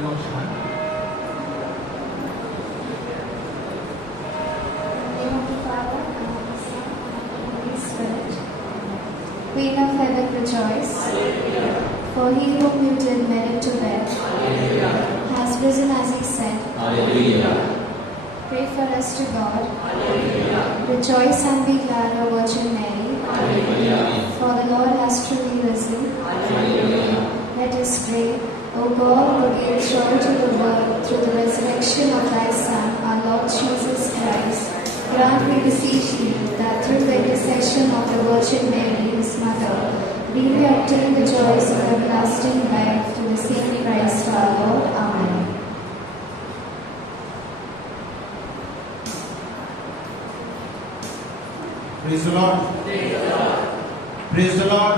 devotion. Name of the Father, and of the Son, and of the Holy Spirit. Queen of heaven, rejoice. For he whom you did merit to bear has risen as he said. Pray for us to God. Rejoice and be glad, O Virgin Mary. For the Lord has truly risen. Let us pray. O God, who gave joy to the world through the resurrection of thy Son, our Lord Jesus Christ, grant, we beseech thee, that through the intercession of the Virgin Mary, his mother, we may obtain the joys of everlasting life through the same Christ our Lord. Amen. Praise the Lord. Praise the Lord.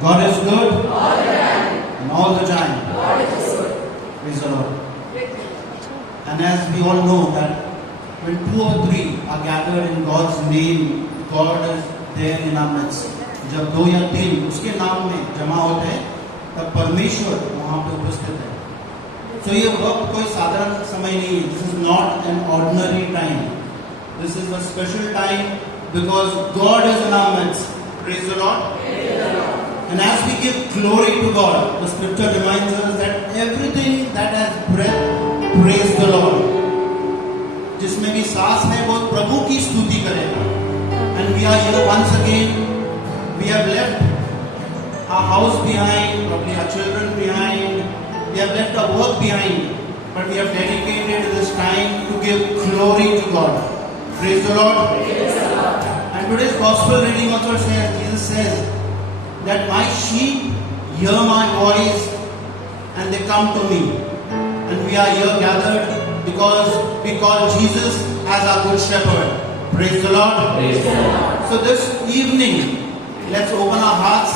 God is good. And all the time. Praise the Lord. And as we all know that when 2 or 3 are gathered in God's name, God is there in our midst. जब 2 या 3 उसके नाम में जमा होते हैं, तब परमेश्वर वहाँ पे उपस्थित है। So ये वक्त कोई साधारण समय नहीं है. This is not an ordinary time. This is a special time because God is in our midst. Praise the Lord. And as we give glory to God, the scripture reminds us that everything that has breath, praise the Lord. जिसमें भी सांस है वो प्रभु की स्तुति करेगा. And we are here once again. We have left our house behind, probably our children behind. We have left our work behind, but we have dedicated this time to give glory to God. Praise the Lord. And today's gospel reading also says, Jesus says that my sheep hear my voice and they come to me. And we are here gathered because we call Jesus as our good shepherd. Praise the Lord. So this evening, let's open our hearts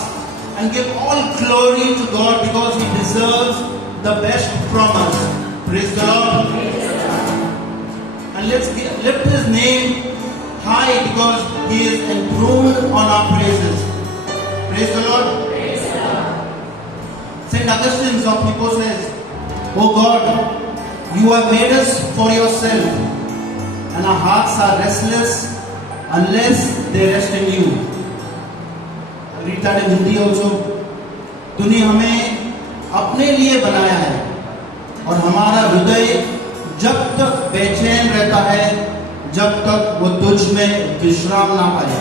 and give all glory to God because He deserves the best from us. Praise the Lord. And let's lift His name high because He is enthroned on our praises. Praise the Lord. Saint Augustine of Hippo says, "O God, you have made us for yourself, and our hearts are restless unless they rest in you." I'll read that in Hindi also. तूने हमें अपने लिए बनाया है और हमारा हृदय जब तक बेचैन रहता है जब तक वो तुझ में विश्राम ना पाए.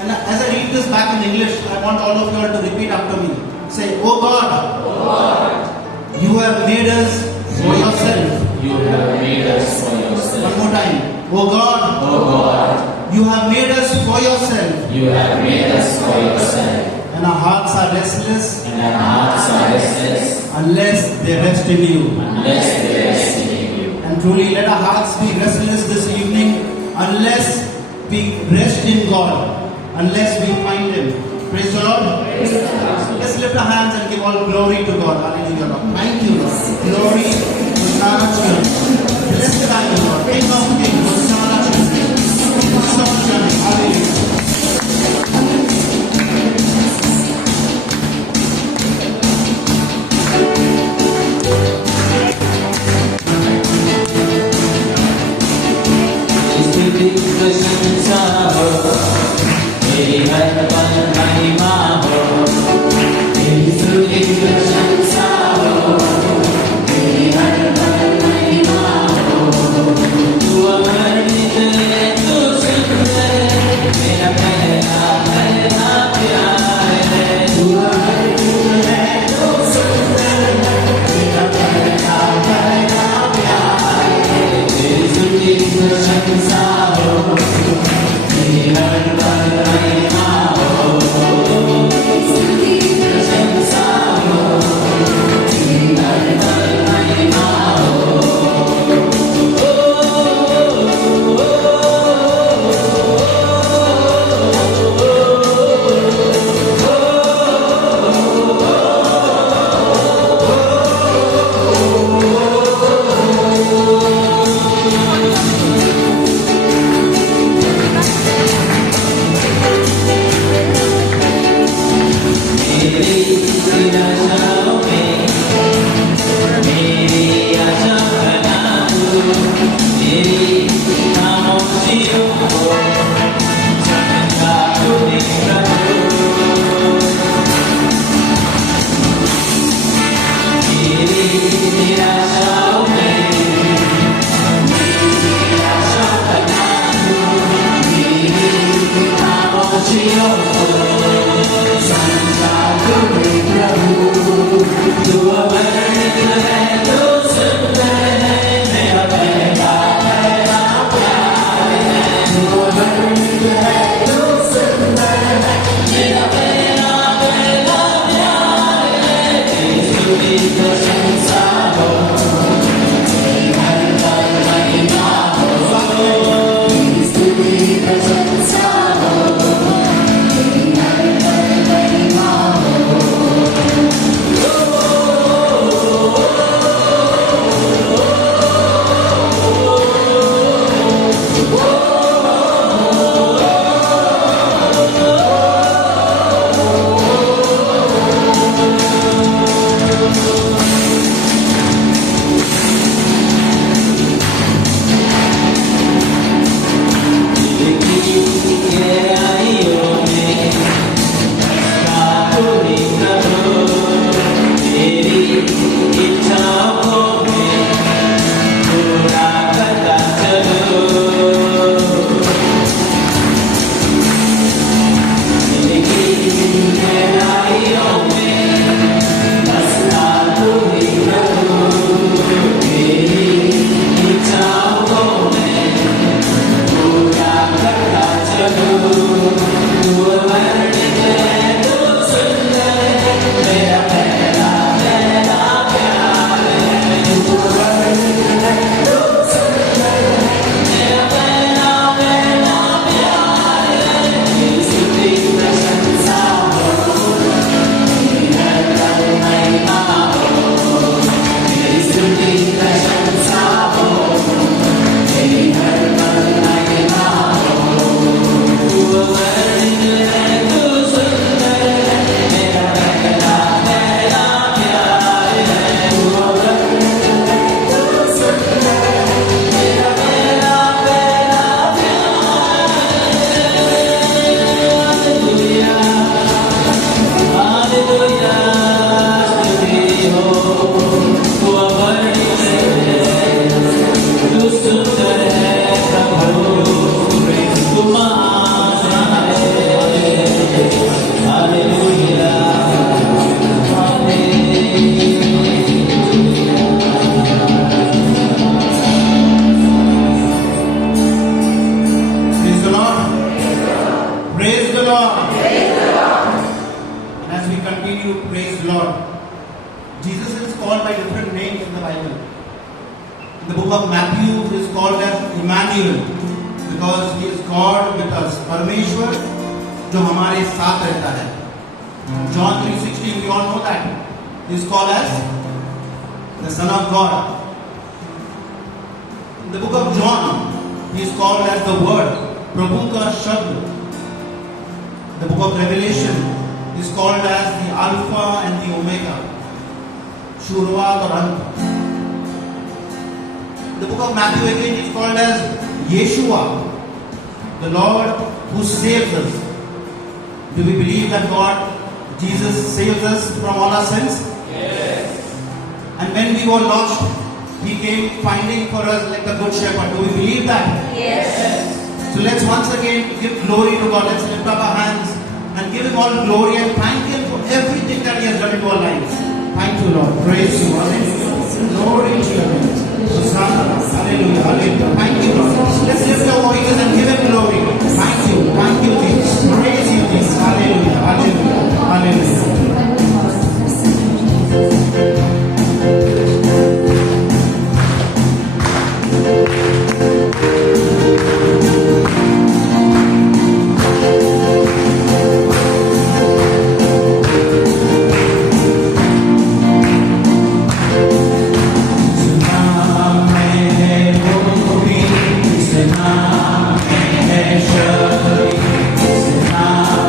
And as I read this back in English, I want all of you all to repeat after me. Say, "Oh God, you have made us for yourself." You have made us for yourself. One more time. "Oh God, you have made us for yourself." You have made us for yourself. And our hearts are restless And our hearts are restless unless they rest in you. unless they rest in you. And truly let our hearts be restless this evening unless we rest in God, unless we find Him. Praise the Lord. Let's lift our hands and give all glory to God. Hallelujah, Lord. Thank you, Lord. Glory to Hosanna to you. Blessed are you, Lord. King of kings. Hosanna to you. Hosanna to you. Hallelujah. प्रशंसा हो, मेरी हर पल महिमा हो, तेरी स्तुति प्रशंसा हो, मेरी हर पल महिमा हो. तू अमृत है, तू सुंदर, मेरा पहला प्यार है. तू अमृत है, तू सुंदर, मेरा पहला प्यार है. तेरी स्तुति प्रशंसा हो, मेरी हर पल महिमा हो. स्तुति प्रशंसा हो. In the book of Matthew, he is called as Emmanuel because he is God with us. परमेश्वर जो हमारे साथ रहता है. John 3:16, we all know that. He is called as the Son of God. In the book of John, he is called as the Word, प्रभु का शब्द. The book of Revelation is called as the Alpha and the Omega, शुरुआत और अंत. The book of Matthew again is called as Yeshua, the Lord who saves us. Do we believe that God, Jesus saves us from all our sins? Yes. And when we were lost, He came finding for us like a good shepherd. Do we believe that? Yes. So let's once again give glory to God. Let's lift up our hands and give Him all glory and thank Him for everything that He has done into our lives. Thank you, Lord. Praise You. Hallelujah. Glory to Your name. Hosanna. Hallelujah. Hallelujah. Thank you, Lord. Let's lift our voices and give Him glory. Thank You. Thank You, Jesus. Praise You, Jesus. Hallelujah. Hallelujah. Hallelujah. Shall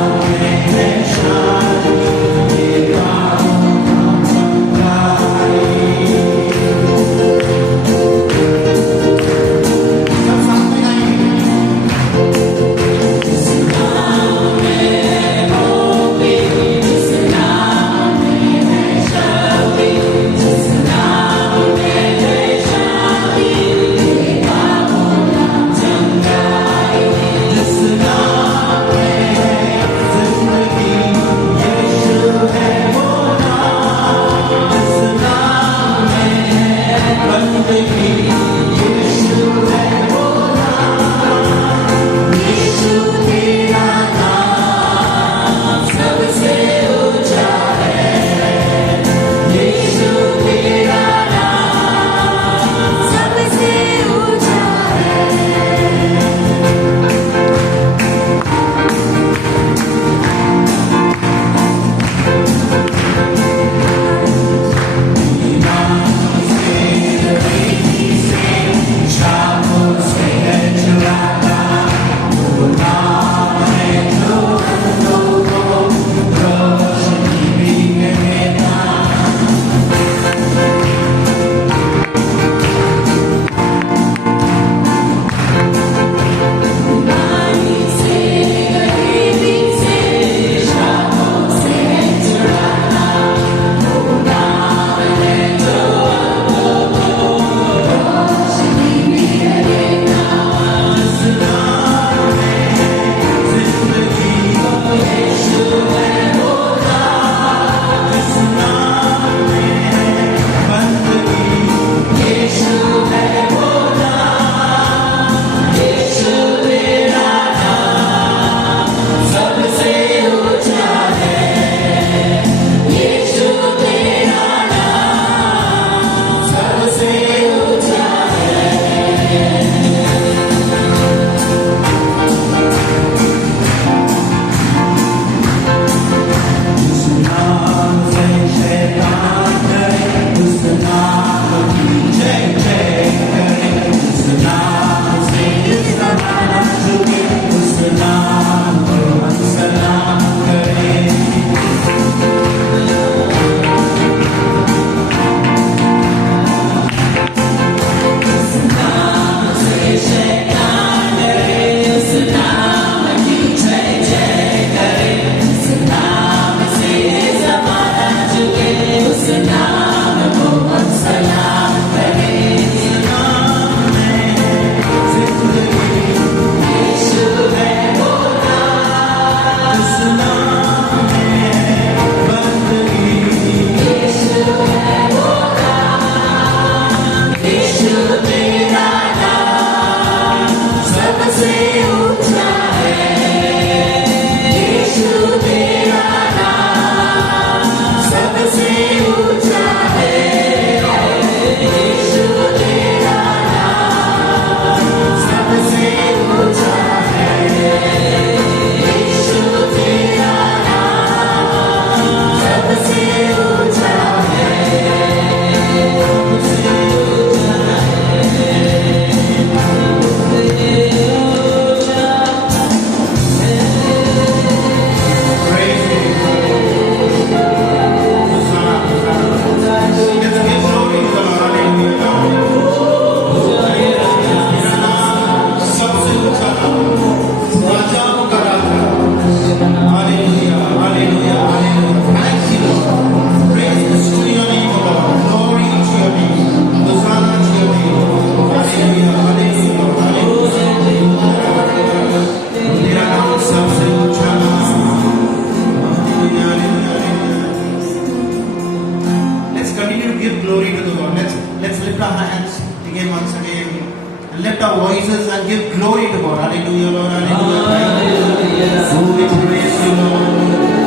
voices and give glory to God. Hallelujah, Lord. Hallelujah. Oh, we praise you, Lord.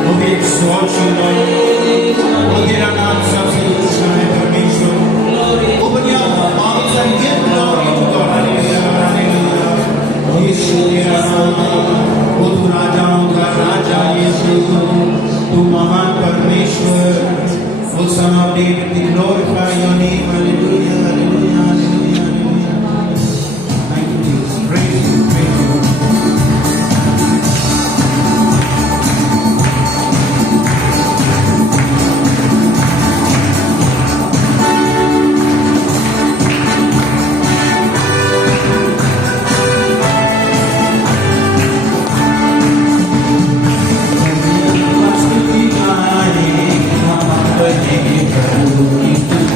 Oh, we exalt you, Lord. Oh, there are none such as Permeshwar. Open your mouths and give glory to God. Hallelujah, hallelujah. यीशु तेरा नाम, वो तू राजाओं का राजा यीशु, तू महान परमेश्वर, O Son of David, we glorify your name. Hallelujah, hallelujah, hallelujah, hallelujah. Thank you, Jesus. Praise you, praise you. Thank you.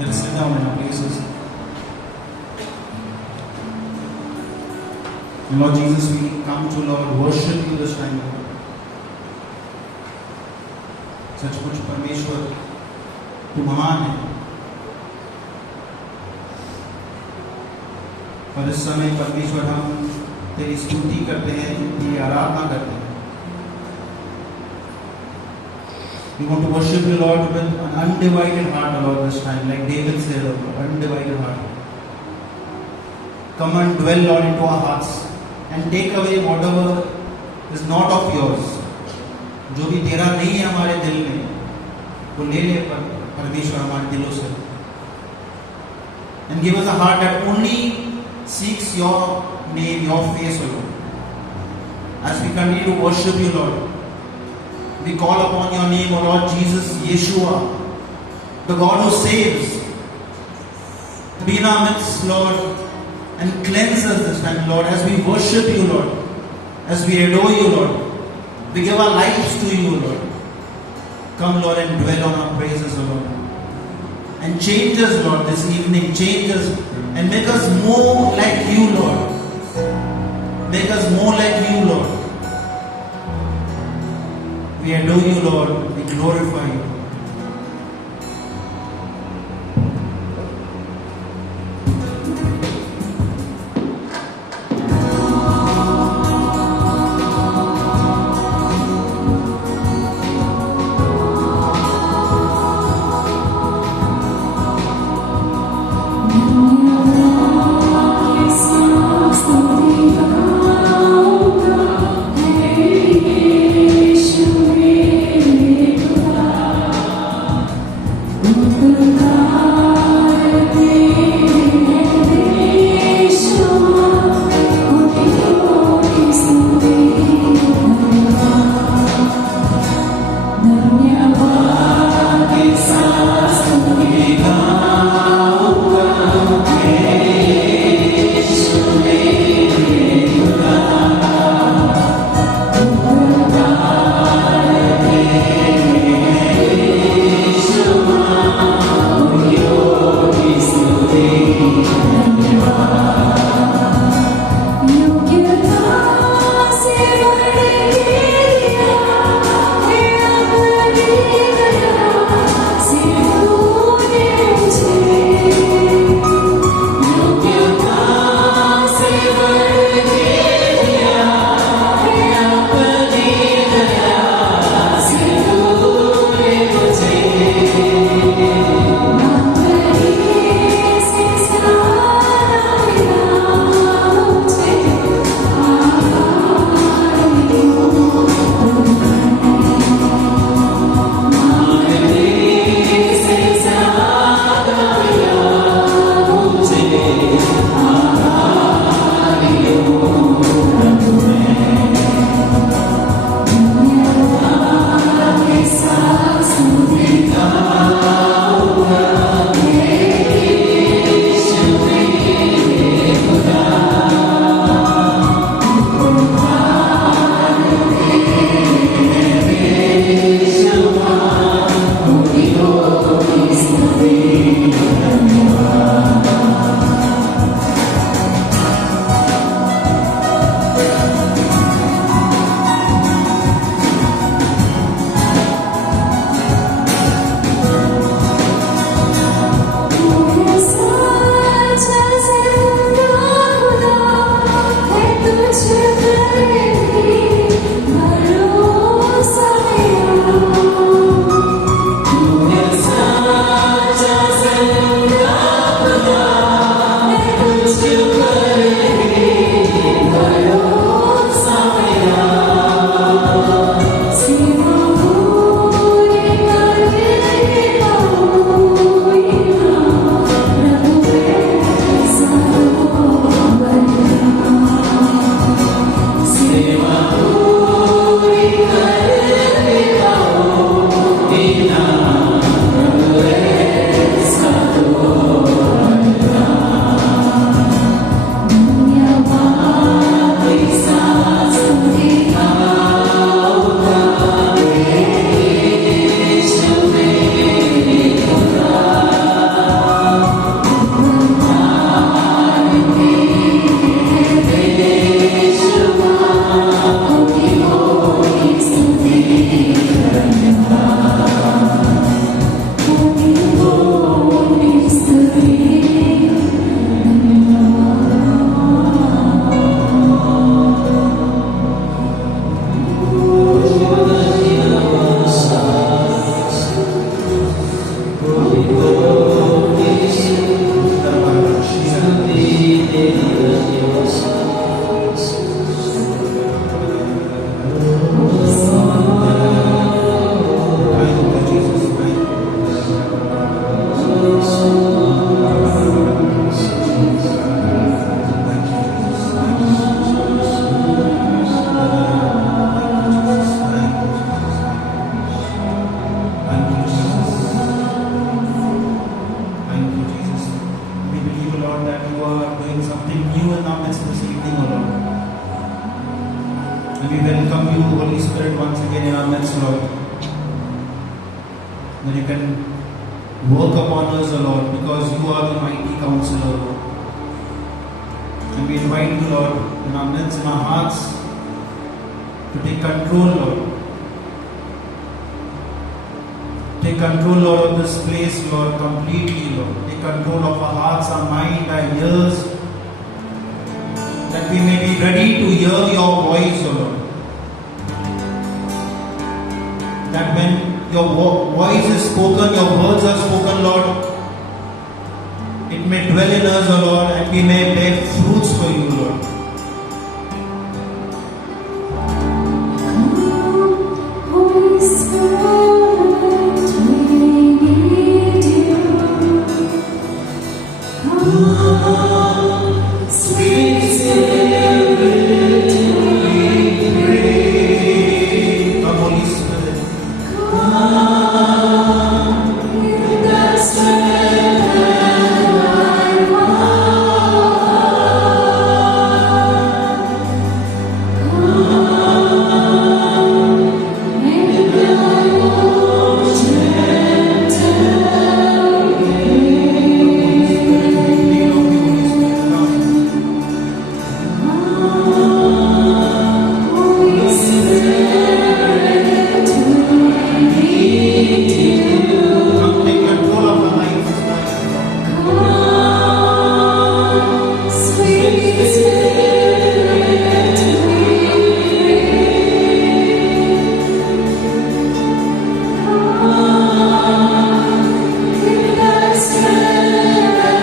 Let us sit down in our places. And Lord Jesus, we come to, Lord, worship you this time, Lord. सचमुच परमेश्वर तू महान है। और इस समय परमेश्वर हम तेरी स्तुति करते हैं, तेरी आराधना करते हैं। We want to worship you, Lord, with an undivided heart, Lord, this time, like David said, Lord, undivided heart. Come and dwell, Lord, into our hearts and take away whatever is not of yours. जो भी तेरा नहीं है हमारे दिल में, वो ले ले परमेश्वर हमारे दिलों से. And give us a heart that only seeks your name, your face, O Lord. As we continue to worship you, Lord, we call upon your name, O Lord Jesus, Yeshua, the God who saves. Be in our midst, Lord, and cleanse us this time, Lord, as we worship you, Lord, as we adore you, Lord. We give our lives to you, Lord. Come, Lord, and dwell on our praises, O Lord. And change us, Lord, this evening. Change us and make us more like you, Lord. Make us more like you, Lord. We adore you, Lord. We glorify you. Oh, And we welcome you, Holy Spirit, once again in our midst, Lord. That you can work upon us, O Lord, because you are the mighty counselor, Lord. And we invite you, Lord, in our midst, in our hearts, to take control, Lord. Take control, Lord, of this place, Lord, completely, Lord. Take control of our hearts, our mind, our ears, that we may be ready to hear your voice, O Lord. That when your voice is spoken, your words are spoken, Lord, it may dwell in us, O Lord, and we may bear fruits for you, Lord. Holy Spirit, we need you. Come, sweet Spirit, we pray. Come, Holy Spirit. Come, give the strength and life. Come, make the Lord gentle. We need of you, Holy Spirit. Come. Holy Spirit, we need you. Come, take control of our life this night. Come, sweet Spirit, we pray. Come, give the strength and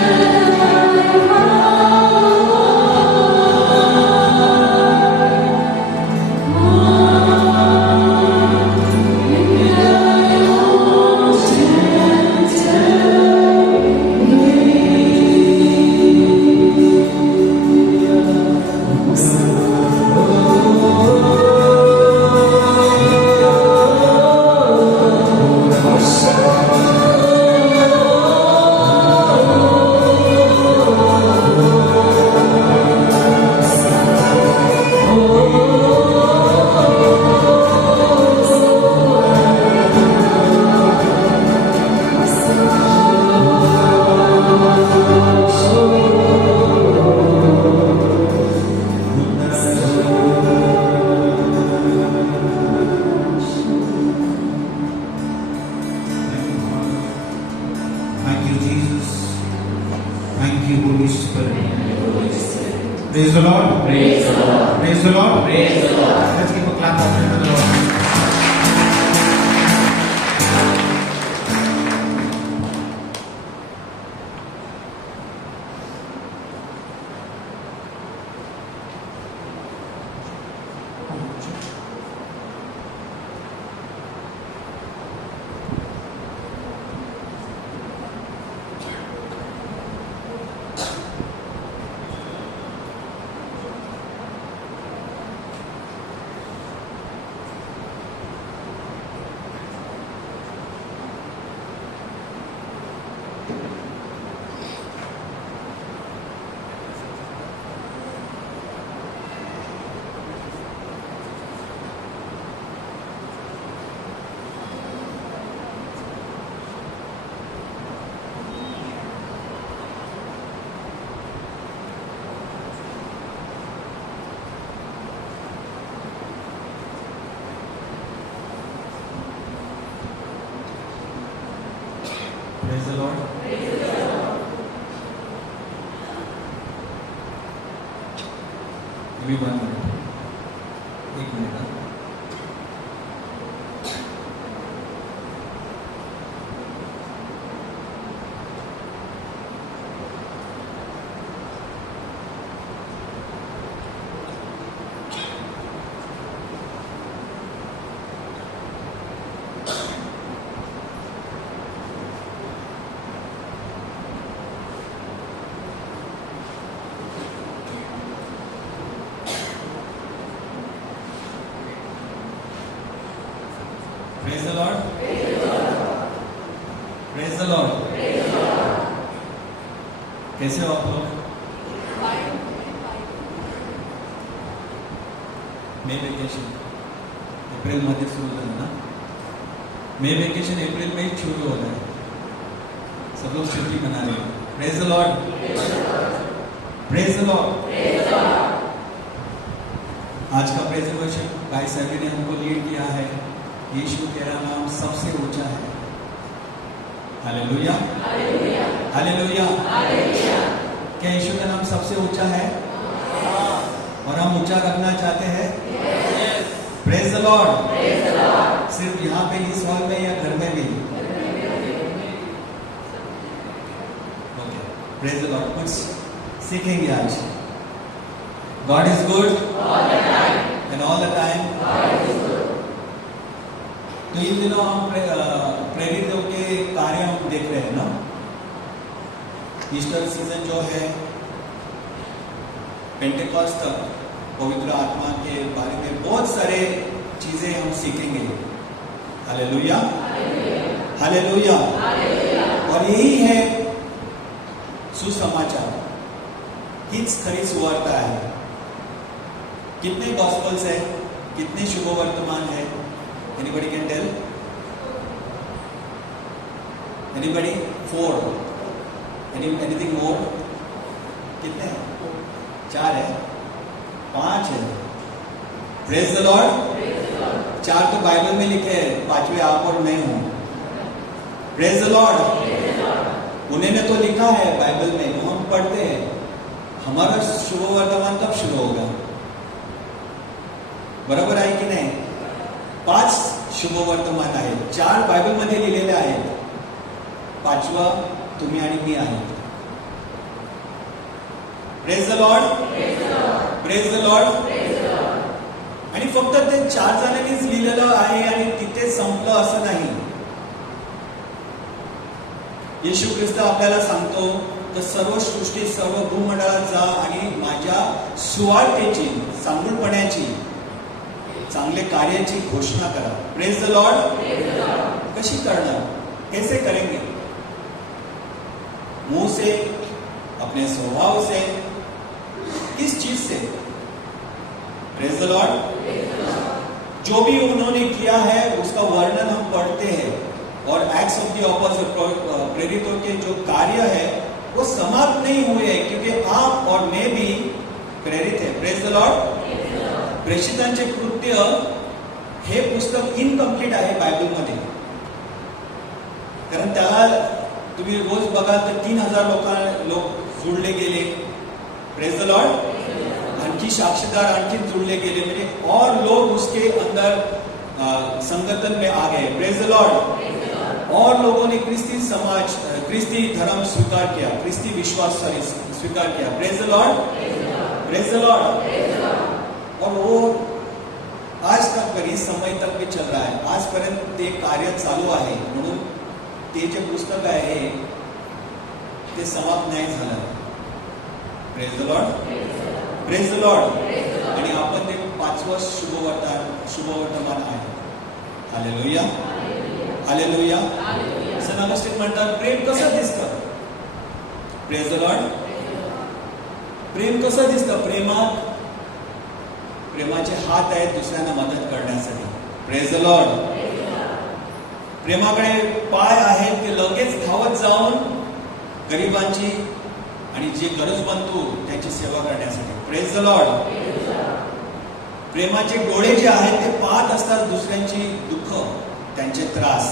Thank you, Jesus. Thank you, Holy Spirit. Praise the Lord. Praise the Lord. Praise the Lord. Praise the Lord. Let's give a clap of praise to the Lord. Praise the Lord. Give me 1 minute. 1 minute. Praise the Lord. Praise the Lord. कैसे हो आप लोग? मे vacation एप्रिलमध्ये सुरू झालं ना. मे vacation अप्रैल में ही शुरू हो रहा है. सब लोग छुट्टी मना रहे हैं. Praise the Lord. Praise the Lord. आज का प्रेजेंटेशन भाई साहब ने हमको लीड किया है. यीशु तेरा नाम सबसे ऊंचा है. हालेलुया. हालेलुया. क्या यीशु का नाम सबसे ऊंचा है? और हम ऊंचा रखना चाहते हैं. Praise the Lord. सिर्फ यहाँ पे इस हॉल में या घर में भी? ओके. Praise the Lord. कुछ सीखेंगे आज. God is good and all the time. तो इन दिनों हम प्रेरितों के कार्य हम देख रहे हैं ना. ईस्टर सीजन जो है, पेंटेकॉस्ट तक पवित्र आत्मा के बारे में बहुत सारे चीजें हम सीखेंगे. हालेलुया. हालेलुया. और यही है सुसमाचार. हीच खरी सुवार्ता है. कितने गॉस्पल्स है, कितने शुभ वर्तमान है? Anybody can tell? Anybody? 4. Anything more? कितने हैं? 4 है, 5 है. Praise the Lord. 4 तो बाइबल में लिखे हैं, 5वें आप और मैं हूं. Praise the Lord. उन्होंने तो लिखा है बाइबल में, वो हम पढ़ते हैं. हमारा शुभ वर्तमान कब शुरू होगा? बरोबर आहे की नाही? 5 शुभ वर्तमान आहे. 4 बायबल मध्ये लिहिलेले आहेत. 5वा तुम्ही आणि मी आहे. Praise the Lord. Praise the Lord. आणि फक्त ते 4 जणांनीच लिहिलेलं आहे आणि तिथे संपलं असं नाही. येशू ख्रिस्त आपल्याला सांगतो तर सर्व सृष्टी, सर्व भूमंडळात जा आणि माझ्या सुवार्तेची, चांगुलपणाची, चांगले कार्याची घोषणा करा. Praise the Lord. कशी करणार? कैसे करेंगे? मुंह से, अपने स्वभाव से, किस चीज से? Praise the Lord. जो भी उन्होंने किया है उसका वर्णन हम पढ़ते हैं. और एक्ट्स ऑफ द अपोस्टल्स, प्रेरितों के जो कार्य है वो समाप्त नहीं हुए हैं, क्योंकि आप और मैं भी प्रेरित है. Praise the Lord. प्रेषितांचे कृत्य हे पुस्तक इनकम्प्लीट आहे बायबलमध्ये. कारण त्याला तुम्ही रोज बघाल तर 3000 लोक जुळले गेले. Praise the Lord. आणखी साक्षीदार आणखी जुड़ले गेले, म्हणजे और लोग उसके अंदर संगठन में आ गए. Praise the Lord. और लोगों ने क्रिस्ती समाज, क्रिस्ती धर्म स्वीकार किया, क्रिस्ती विश्वास स्वीकार किया. Praise the Lord. Praise the Lord. और वो आज तक, इस समय तक भी चल रहा है. आजपर्यंत ते कार्य चालू आहे. म्हणून ते जे पुस्तक आहे ते समाप्त नाही झालं. Praise the Lord. Praise the Lord. आणि आपण ते 5वं शुभवर्तमान आहे. हालेलुया. हालेलुया. संत अगस्टीन म्हणतात, प्रेम कसं दिसतं? Praise the Lord. प्रेम कसं दिसतं? प्रेमाचे हात आहेत दुसऱ्यांना मदत करण्यासाठी. Praise the Lord. प्रेमाकडे पाय आहेत ते लगेच धावत जाऊन गरिबांची आणि जे गरजवंतू त्यांची सेवा करण्यासाठी. Praise the Lord. प्रेमाचे डोळे जे आहेत ते पाहत असतात दुसऱ्यांची दुःख, त्यांचे त्रास.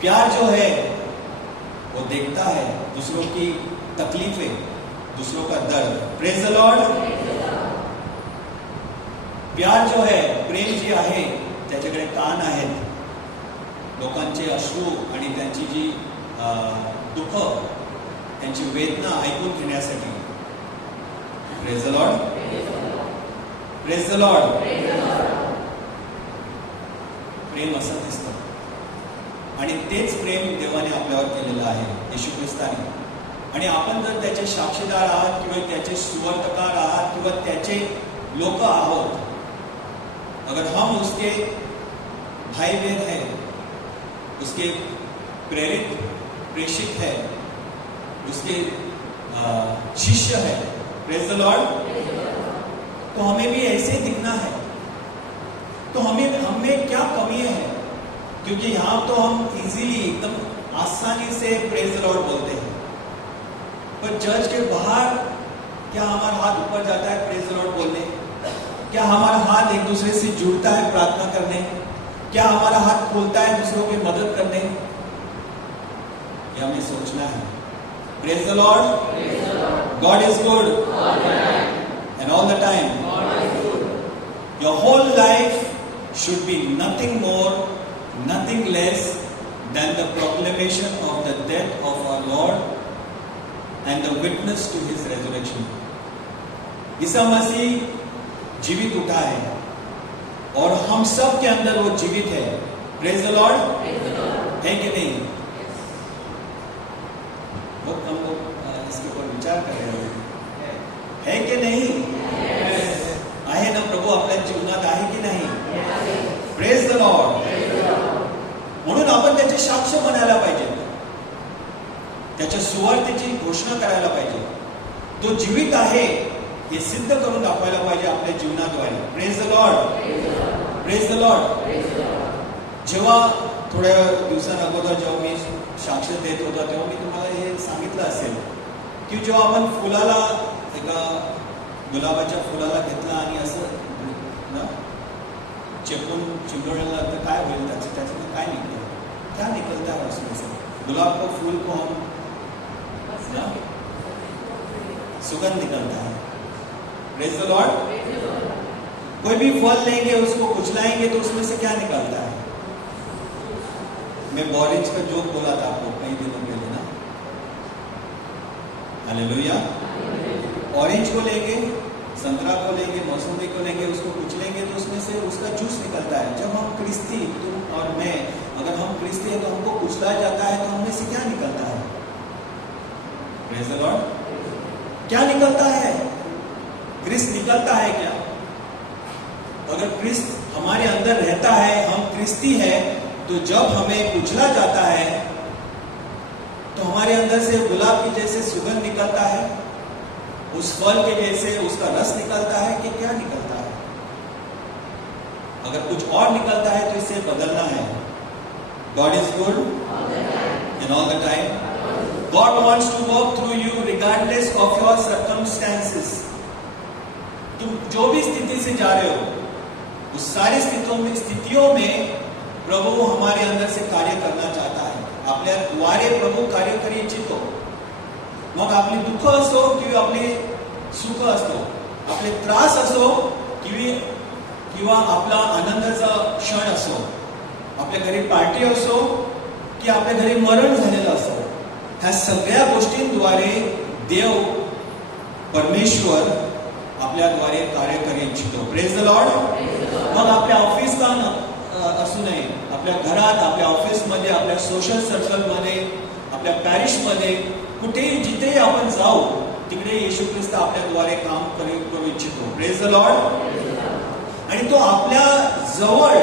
प्यार जो है वो देखता है दूसरों की तकलीफें, दूसरों का दर्द. Praise the Lord. प्यार जो है, प्रेम जी आहे त्याच्याकडे कान आहेत. लोकांचे अश्रू आणि त्यांची जी दुःख, त्यांची वेदना ऐकून घेण्यासाठी. Praise the Lord. Praise the Lord. प्रेम असं दिसतं आणि तेच प्रेम देवाने आपल्यावर केलेलं आहे, येशू ख्रिस्ताने. आणि आपण जर त्याचे साक्षीदार आहात किंवा त्याचे सुवर्तकार आहात किंवा त्याचे लोक आहोत, अगर हम उसके भाई बहन है, उसके प्रेरित प्रेषित है, उसके शिष्य है. Praise the Lord. तो हमें भी ऐसे दिखना है। तो हमें क्या कमियां हैं? क्योंकि यहां तो हम इजीली एकदम आसानी से प्रेज द लॉर्ड बोलते हैं, पर चर्च के बाहर क्या हमारा हाथ ऊपर जाता है प्रेज द लॉर्ड बोलने? क्या हमारा हाथ एक दूसरे से जुड़ता है प्रार्थना करने? क्या हमारा हाथ खोलता है दूसरों की मदद करने? यह हमें सोचना है। Praise the Lord. God is good and all the time. Your whole life should be nothing more, nothing less than the proclamation of the death of our Lord and the witness to His resurrection. Isa Masih जीवित उठा है और हम सब के अंदर वो जीवित है। Praise the Lord. है कि नहीं? बहुत कम लोग इसके ऊपर विचार कर रहे हैं। है कि नहीं? आहे ना प्रभू आपल्या जीवनात आहे की नाही? Praise the Lord. म्हणून आपण त्याचे साक्ष बनायला पाहिजे, त्याच्या सुवार्तेची घोषणा करायला पाहिजे। तो जीवित आहे हे सिद्ध करून दाखवायला पाहिजे आपल्या जीवनाद्वारे। Praise the Lord. Praise the Lord. जेव्हा थोड्या दिवसांअगोदर जेव्हा मी साक्ष देत होता तेव्हा मी तुम्हाला हे सांगितलं असेल की जेव्हा आपण फुलाला, एका गुलाबाच्या फुलाला घेतला आणि असं ना चेपून चिंबळला तर काय होईल? त्याच्यातून काय निकलेगा? क्या निकलता है उसमें से? गुलाब को फूल को हम ना सुगंध निकलता है। Praise the Lord. कोई भी फल लेंगे उसको कुचलाएंगे तो उसमें से क्या निकलता है? मैं ऑरेंज का जोक बोला था आपको कई दिनों पहले ना। हालेलुया। ऑरेंज को लेंगे, संतरा को लेंगे, मौसमी को लेंगे, उसको कुचलेंगे तो उसमें से उसका जूस निकलता है। जब हम क्रिस्ती, तुम और मैं, अगर हम क्रिस्ती हैं तो हमको कुचला जाता है तो हमें से क्या निकलता है? Praise the Lord. क्या निकलता है? क्रिस्त निकलता है क्या? अगर क्रिस्त हमारे अंदर रहता है, हम क्रिस्ती है, तो जब हमें कुचला जाता है तो हमारे अंदर से गुलाब की जैसे सुगंध निकलता है, उस फल के जैसे उसका रस निकलता है कि क्या निकलता है? अगर कुछ और निकलता है तो इसे बदलना है। God is good in all the time. God wants to work through you regardless of your circumstances. तुम जो भी स्थिति से जा रहे हो, उस सारी स्थितियों में प्रभु हमारे अंदर से कार्य करना चाहता है। आपल्या द्वारे प्रभू कार्य करू इच्छितो। मग आपली दुःख असो किंवा आपले सुख असो, आपले त्रास असो किंवा आपला आनंदाचा क्षण असो, आपल्या घरी पार्टी असो की आपल्या घरी मरण झालेलं असो, ह्या सगळ्या गोष्टींद्वारे देव परमेश्वर आपल्याद्वारे कार्य करू इच्छितो। Praise the Lord. मग आपल्या ऑफिसला असू नये, आपल्या घरात, आपल्या ऑफिसमध्ये, आपल्या सोशल सर्कलमध्ये, आपल्या पॅरिशमध्ये, कुठेही जिथेही आपण जाऊ तिकडे येशू ख्रिस्त आपल्याद्वारे काम करू इच्छितो। Praise the Lord. आणि तो आपल्या जवळ,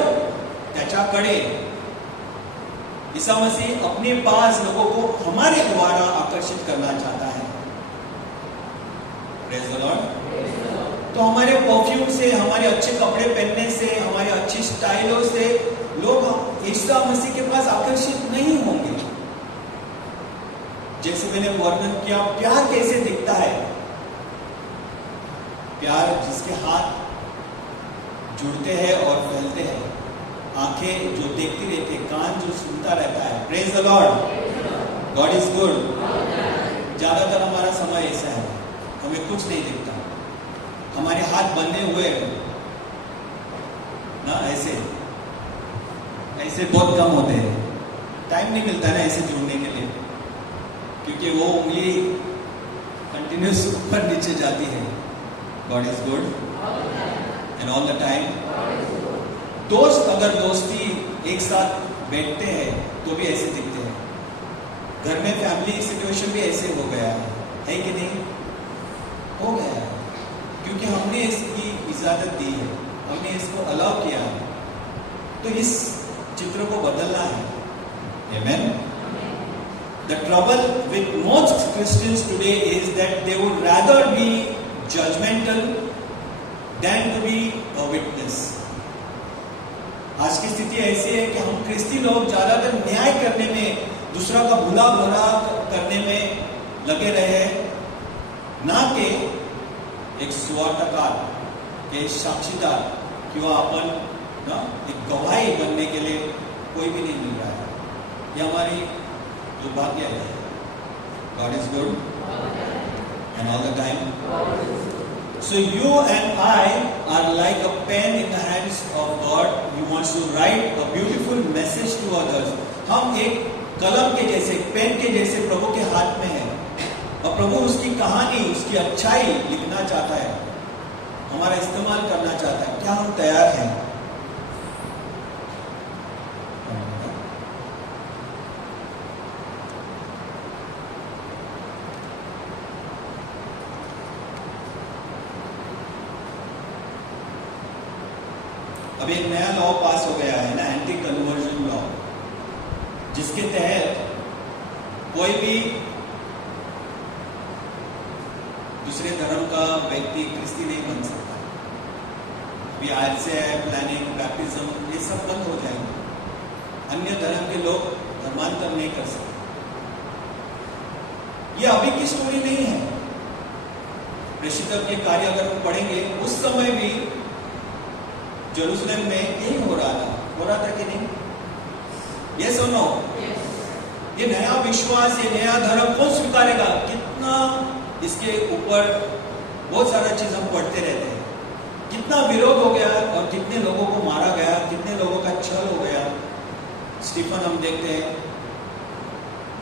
त्याच्याकडे, ईसा मसीह अपने पास लोगों को हमारे द्वारा आकर्षित करना चाहता है। Praise the Lord. तो हमारे परफ्यूम से, हमारे अच्छे कपड़े पहनने से, हमारी अच्छी स्टाइलों से लोग ईसा मसीह के पास आकर्षित नहीं होंगे। जैसे मैंने वर्णन किया, प्यार कैसे दिखता है? प्यार जिसके हाथ जुड़ते हैं और फैलते हैं, आंखें जो देखती रहती है, कान जो सुनता रहता है। Praise the Lord. God is good. ज्यादातर हमारा समय ऐसा है, हमें कुछ नहीं दिखता, हमारे हाथ बंधे हुए ना, ऐसे बहुत कम होते हैं। टाइम नहीं मिलता ना ऐसे जुड़ने के लिए, क्योंकि वो उंगली कंटिन्यूस ऊपर नीचे जाती है। God is good and all the time. दोस्त अगर दोस्ती एक साथ बैठते हैं तो भी ऐसे दिखते हैं। घर में फैमिली सिचुएशन भी ऐसे हो गया है कि नहीं? हो गया है, क्योंकि हमने इसकी इजाजत दी है, हमने इसको अलाउ किया है। तो इस चित्र को बदलना है। Amen. The trouble with most Christians today is that they would rather be judgmental than to be a witness. आज की स्थिति ऐसी है कि हम क्रिस्ती लोग ज्यादातर न्याय करने में, दूसरा का भला बुरा करने में लगे रहे, ना कि एक सुवार्ताकार के साक्षीदार किंवा आपण ना एक गवाही बनने के लिए कोई भी नहीं मिल रहा है. ये हमारी दुर्भाग्य है. God is good and all the time. So you and I are like a pen in the hands of God. He wants to write a beautiful message to others. हम एक कलम के जैसे, पेन के जैसे प्रभु के हाथ में है, और प्रभु उसकी कहानी, उसकी अच्छाई लिखना चाहता है, हमारा इस्तेमाल करना चाहता है. क्या हम तैयार हैं? अभी एक नया लॉ पास हो गया है ना, एंटी कन्वर्जन लॉ, जिसके तहत कोई भी दूसरे धर्म का व्यक्ति क्रिस्ती नहीं बन सकता. अभी आज से प्लानिंग, बैप्टिज्म, ये सब बंद हो जाएंगे. अन्य धर्म के लोग धर्मांतर नहीं कर सकते. ये अभी की स्टोरी नहीं है. प्रेषितों के कार्य अगर हम पढ़ेंगे, उस समय भी जेरूसलम में यही हो रहा था कि नहीं? ये सुनो, ये नया विश्वास, ये नया धर्म कौन स्वीकारेगा? कितना इसके ऊपर बहुत सारा चीज हम पढ़ते रहते हैं. कितना विरोध हो गया और कितने लोगों को मारा गया, कितने लोगों का छल हो गया. स्टीफन हम देखते हैं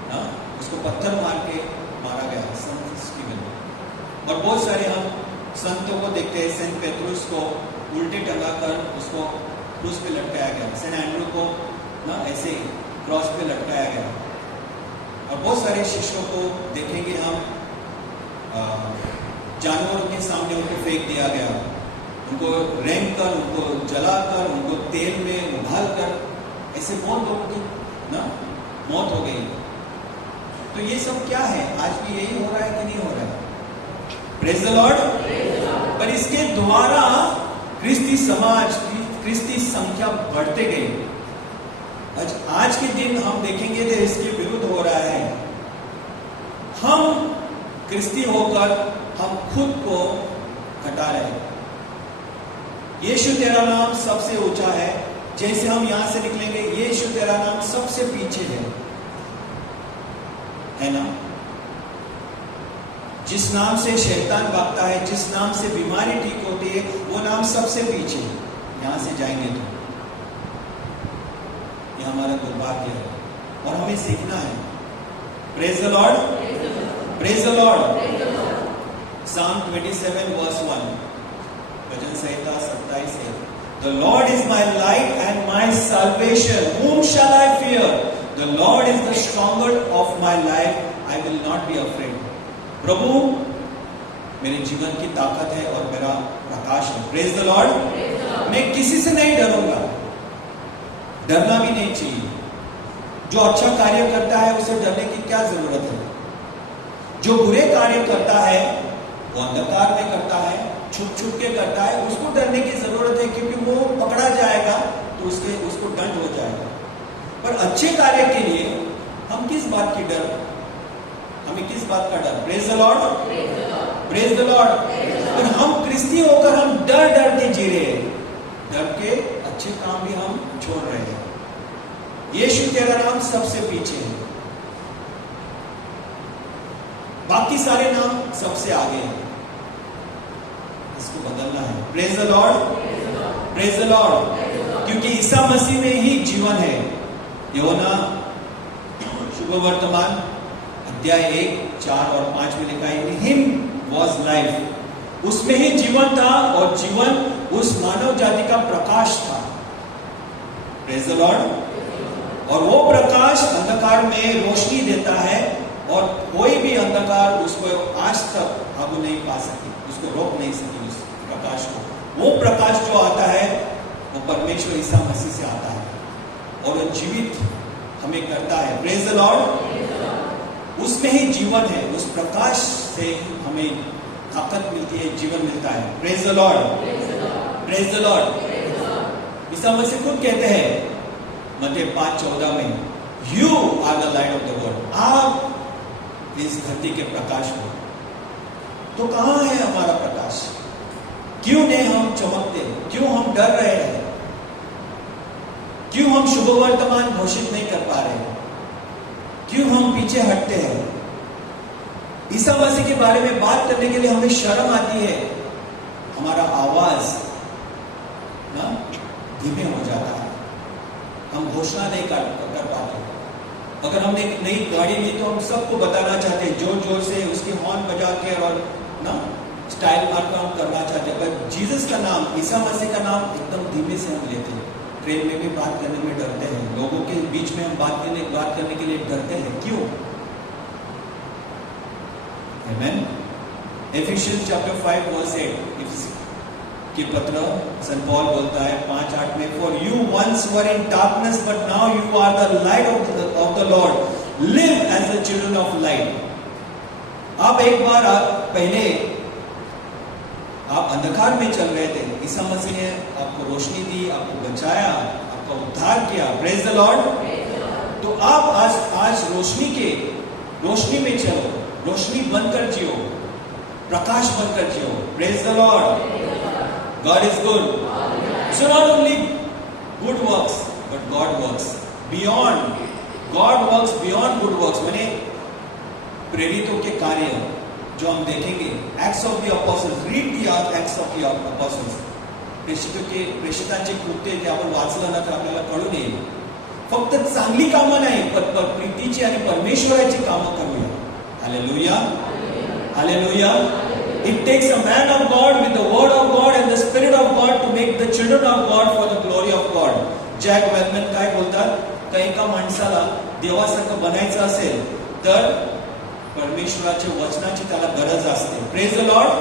ना, उसको पत्थर मार के मारा गया, संत स्टीफन. और बहुत सारे हम संतों को देखते हैं. सेंट पेट्रुस को उल्टे टंगा कर उसको क्रूस पे लटकाया गया. सेंट एंड्रू को ना ऐसे क्रॉस पे लटकाया गया. और बहुत सारे शिष्यों को देखेंगे हम, जानवरों के सामने उनको फेंक दिया गया, उनको रेंग कर, उनको जलाकर, उनको तेल में उबाल कर, ऐसे बहुत लोगों की ना मौत हो गई. तो ये सब क्या है? आज भी यही हो रहा है कि नहीं हो रहा है? Praise the Lord. पर इसके द्वारा क्रिस्ती समाज, क्रिस्ती संख्या बढ़ते गई. आज के दिन हम देखेंगे तो इसके विरुद्ध हो रहा है. हम क्रिस्ती होकर हम खुद को घटा रहे हैं. यीशु तेरा नाम सबसे ऊंचा है. जैसे हम यहां से निकलेंगे, यीशु तेरा नाम सबसे पीछे है ना? जिस नाम से शैतान भागता है, जिस नाम से बीमारी ठीक होती है, वो नाम सबसे पीछे. यहां से जाएंगे तो ये हमारा दुर्भाग्य है और हमें सीखना है. Praise the Lord. Praise the Lord. Psalm 27 verse 1, भजन संहिता 27 है. The Lord is my light and my salvation. Whom shall I fear? The Lord is the stronghold of my life. I will not be afraid. प्रभु मेरे जीवन की ताकत है और मेरा प्रकाश है. Praise the Lord. मैं किसी से नहीं डरूंगा. डरना भी नहीं चाहिए. जो अच्छा कार्य करता है उसे डरने की क्या जरूरत है? जो बुरे कार्य करता है वो अंधकार में करता है, छुप छुप के करता है, उसको डरने की जरूरत है, क्योंकि वो पकड़ा जाएगा तो उसको दंड हो जाएगा. पर अच्छे कार्य के लिए हम किस बात की डर, हमें किस बात का डर? Praise the Lord. Praise the Lord. पर हम क्रिस्ती होकर हम डर डर के जी रहे हैं. डर के अच्छे काम भी हम छोड़ रहे हैं. यीशु तेरा नाम सबसे पीछे है, बाकी सारे नाम सबसे आगे हैं. इसको बदलना है. Praise the Lord. Praise the Lord. क्योंकि ईसा मसीह में ही जीवन है. यूहन्ना शुभ वर्तमान अध्याय 1, 4 और 5 में लिखा है, इन हिम वाज लाइफ. उसमें ही जीवन था और जीवन उस मानव जाति का प्रकाश था. Praise the Lord. और वो प्रकाश अंधकार में रोशनी देता है और कोई भी अंधकार उसको आज तक काबू नहीं पा सकी, उसको रोक नहीं सकी. उस प्रकाश को, वो प्रकाश जो आता है वो परमेश्वर ईसा मसीह से आता है और वो जीवित हमें करता है. Praise the Lord. उसमें ही जीवन है. उस प्रकाश से हमें ताकत मिलती है, जीवन मिलता है. Praise the Lord. Praise the Lord. ईसा मसीह खुद कहते हैं मत्ती 5:14 में, you are the light of the world, आप इस धरती के प्रकाश हो। तो कहां है हमारा प्रकाश? क्यों नहीं हम चमकते? क्यों हम डर रहे हैं? क्यों हम शुभ वर्तमान घोषित नहीं कर पा रहे? क्यों हम पीछे हटते हैं? ईसा मसीह के बारे में बात करने के लिए हमें शर्म आती है, हमारा आवाज ना धीमे हो जाता है, हम घोषणा नहीं कर पाते। अगर हमने एक नई गाड़ी ली तो हम सबको बताना चाहते हैं, जोर जोर से उसकी हॉर्न बजा के और ना स्टाइल मारकर हम करना चाहते हैं। पर जीसस का नाम, ईसा मसीह का नाम एकदम धीमे से हम लेते हैं। ट्रेन में भी बात करने में डरते हैं, लोगों के बीच में हम बात करने के लिए डरते हैं। क्यों? आमेन। एफिशियंस चैप्टर 5 वर्स 8 की पत्र सेंट पॉल बोलता है 5:8 में, for you once were in darkness but now you are the light of the Lord, live as the children of light. आप एक बार पहले आप अंधकार में चल रहे थे, ईसा मसीह ने आपको रोशनी दी, आपको बचाया, आपका उद्धार किया। Praise the Lord. तो आप आज रोशनी में चलो, रोशनी बनकर जियो, प्रकाश बनकर जियो। Praise the Lord. God is good. So not only good works, but God works beyond. God works beyond good works. मैंने प्रेरितों के कार्य जो हम देखेंगे, Acts of the Apostles, read the Acts of the Apostles. प्रेषितांचे कृत्य जे आपण वाचलं ना तर आपल्याला कळून येईल. फक्त चांगली कामं नाही, पण प्रीतीची आणि परमेश्वराची कामं करूया. Hallelujah, hallelujah. It takes a man of God with the word of God and the spirit of God to make the children of God for the glory of God. Jack Wellman काय बोलतात, का एका माणसाला देवासारखं बनायचं असेल तर परमेश्वराच्या वचनाची त्याला गरज असते. Praise the Lord.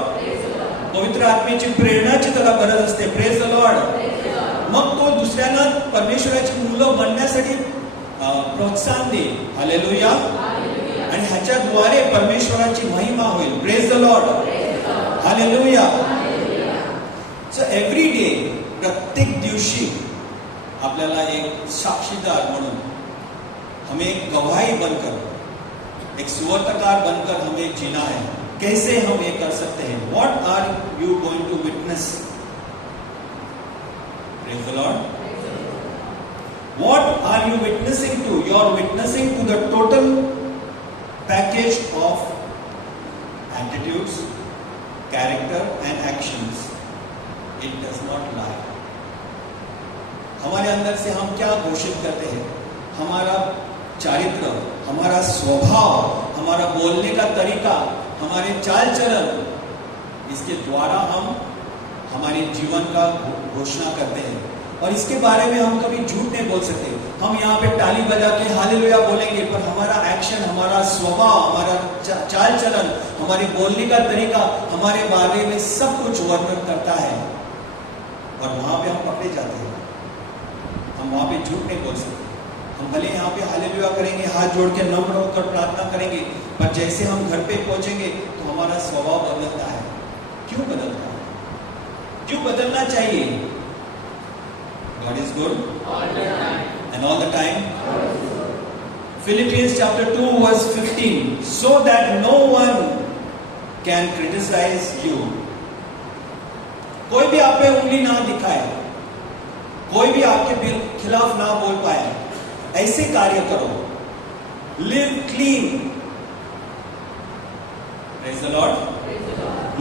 पवित्र आत्म्याची प्रेरणाची त्याला गरज असते. Praise the Lord. मग तो दुसऱ्यांना परमेश्वराची मुलं बनण्यासाठी प्रोत्साहन देईल. हालेलुया. आणि ह्याच्याद्वारे परमेश्वराची महिमा होईल. Praise the Lord. Hallelujah. So every day, प्रत्येक दिवशी आपल्याला एक साक्षीदार म्हणून, हमें एक गवाही बनकर, एक सुवर्तकार बनकर हमें जीना है. कैसे हम ये कर सकते हैं? What are you going to witness? Praise the Lord. What are you witnessing to? You are witnessing to the total package of attitudes, character and actions. It does not lie. हमारे अंदर से हम क्या घोषित करते हैं? हमारा चारित्र, हमारा स्वभाव, हमारा बोलने का तरीका, हमारे चाल चलन, इसके द्वारा हम हमारे जीवन का घोषणा करते हैं. और इसके बारे में हम कभी झूठ नहीं बोल सकते. हम यहाँ पे ताली बजा के हालेलुया बोलेंगे, पर हमारा एक्शन, हमारा स्वभाव, हमारा चाल चलन, हमारे बोलने का तरीका हमारे बारे में सब कुछ वर्णन करता है. और वहां पे हम पकड़े जाते हैं. हम वहां पे झूठ नहीं बोल सकते. हम भले यहाँ पे हालेलुया करेंगे, हाथ जोड़ के नम्र होकर प्रार्थना करेंगे, पर जैसे हम घर पे पहुंचेंगे तो हमारा स्वभाव बदलता है. क्यों बदलता है? क्यों बदलना चाहिए? God is good and all the time. Philippians chapter 2 verse 15. So that no one can criticize you. कोई भी आप पे उंगली ना दिखाए, कोई भी आपके खिलाफ ना बोल पाए, ऐसे कार्य करो. Live clean. Praise the Lord.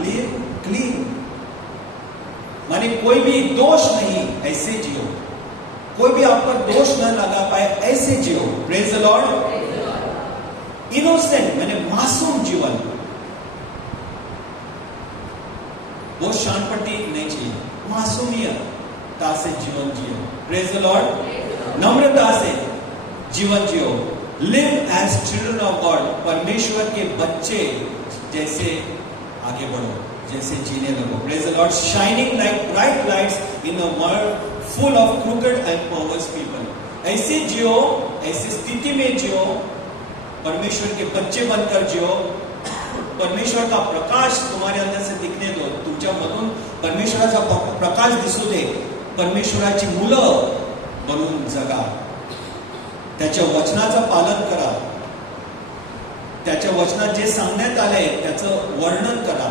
Live clean. माने कोई भी दोष नहीं, ऐसे जियो. कोई भी आप पर दोष न लगा पाए, ऐसे जियो. Praise the Lord. इनोसेंट माने मासूम जीवन. वो शानपट्टी नहीं चाहिए, मासूमियता से जीवन जियो. Praise the Lord. नम्रता से जीवन जियो. Live as children of God. परमेश्वर के बच्चे जैसे आगे बढ़ो, जैसे जीने लगो. Praise the Lord. Shining like bright lights in a world full of crooked and perverse people. ऐसे जियो, ऐसी स्थिति में जियो, परमेश्वर के बच्चे बनकर जियो, परमेश्वर का प्रकाश तुम्हारे अंदर से दिखने दो. तुमच्यामधून परमेश्वराचा प्रकाश दिसू दे. परमेश्वराची मुलं बनून जगा. त्याच्या वचनाचं पालन करा. त्याच्या वचनात जे सांगण्यात आलंय त्याचं वर्णन करा.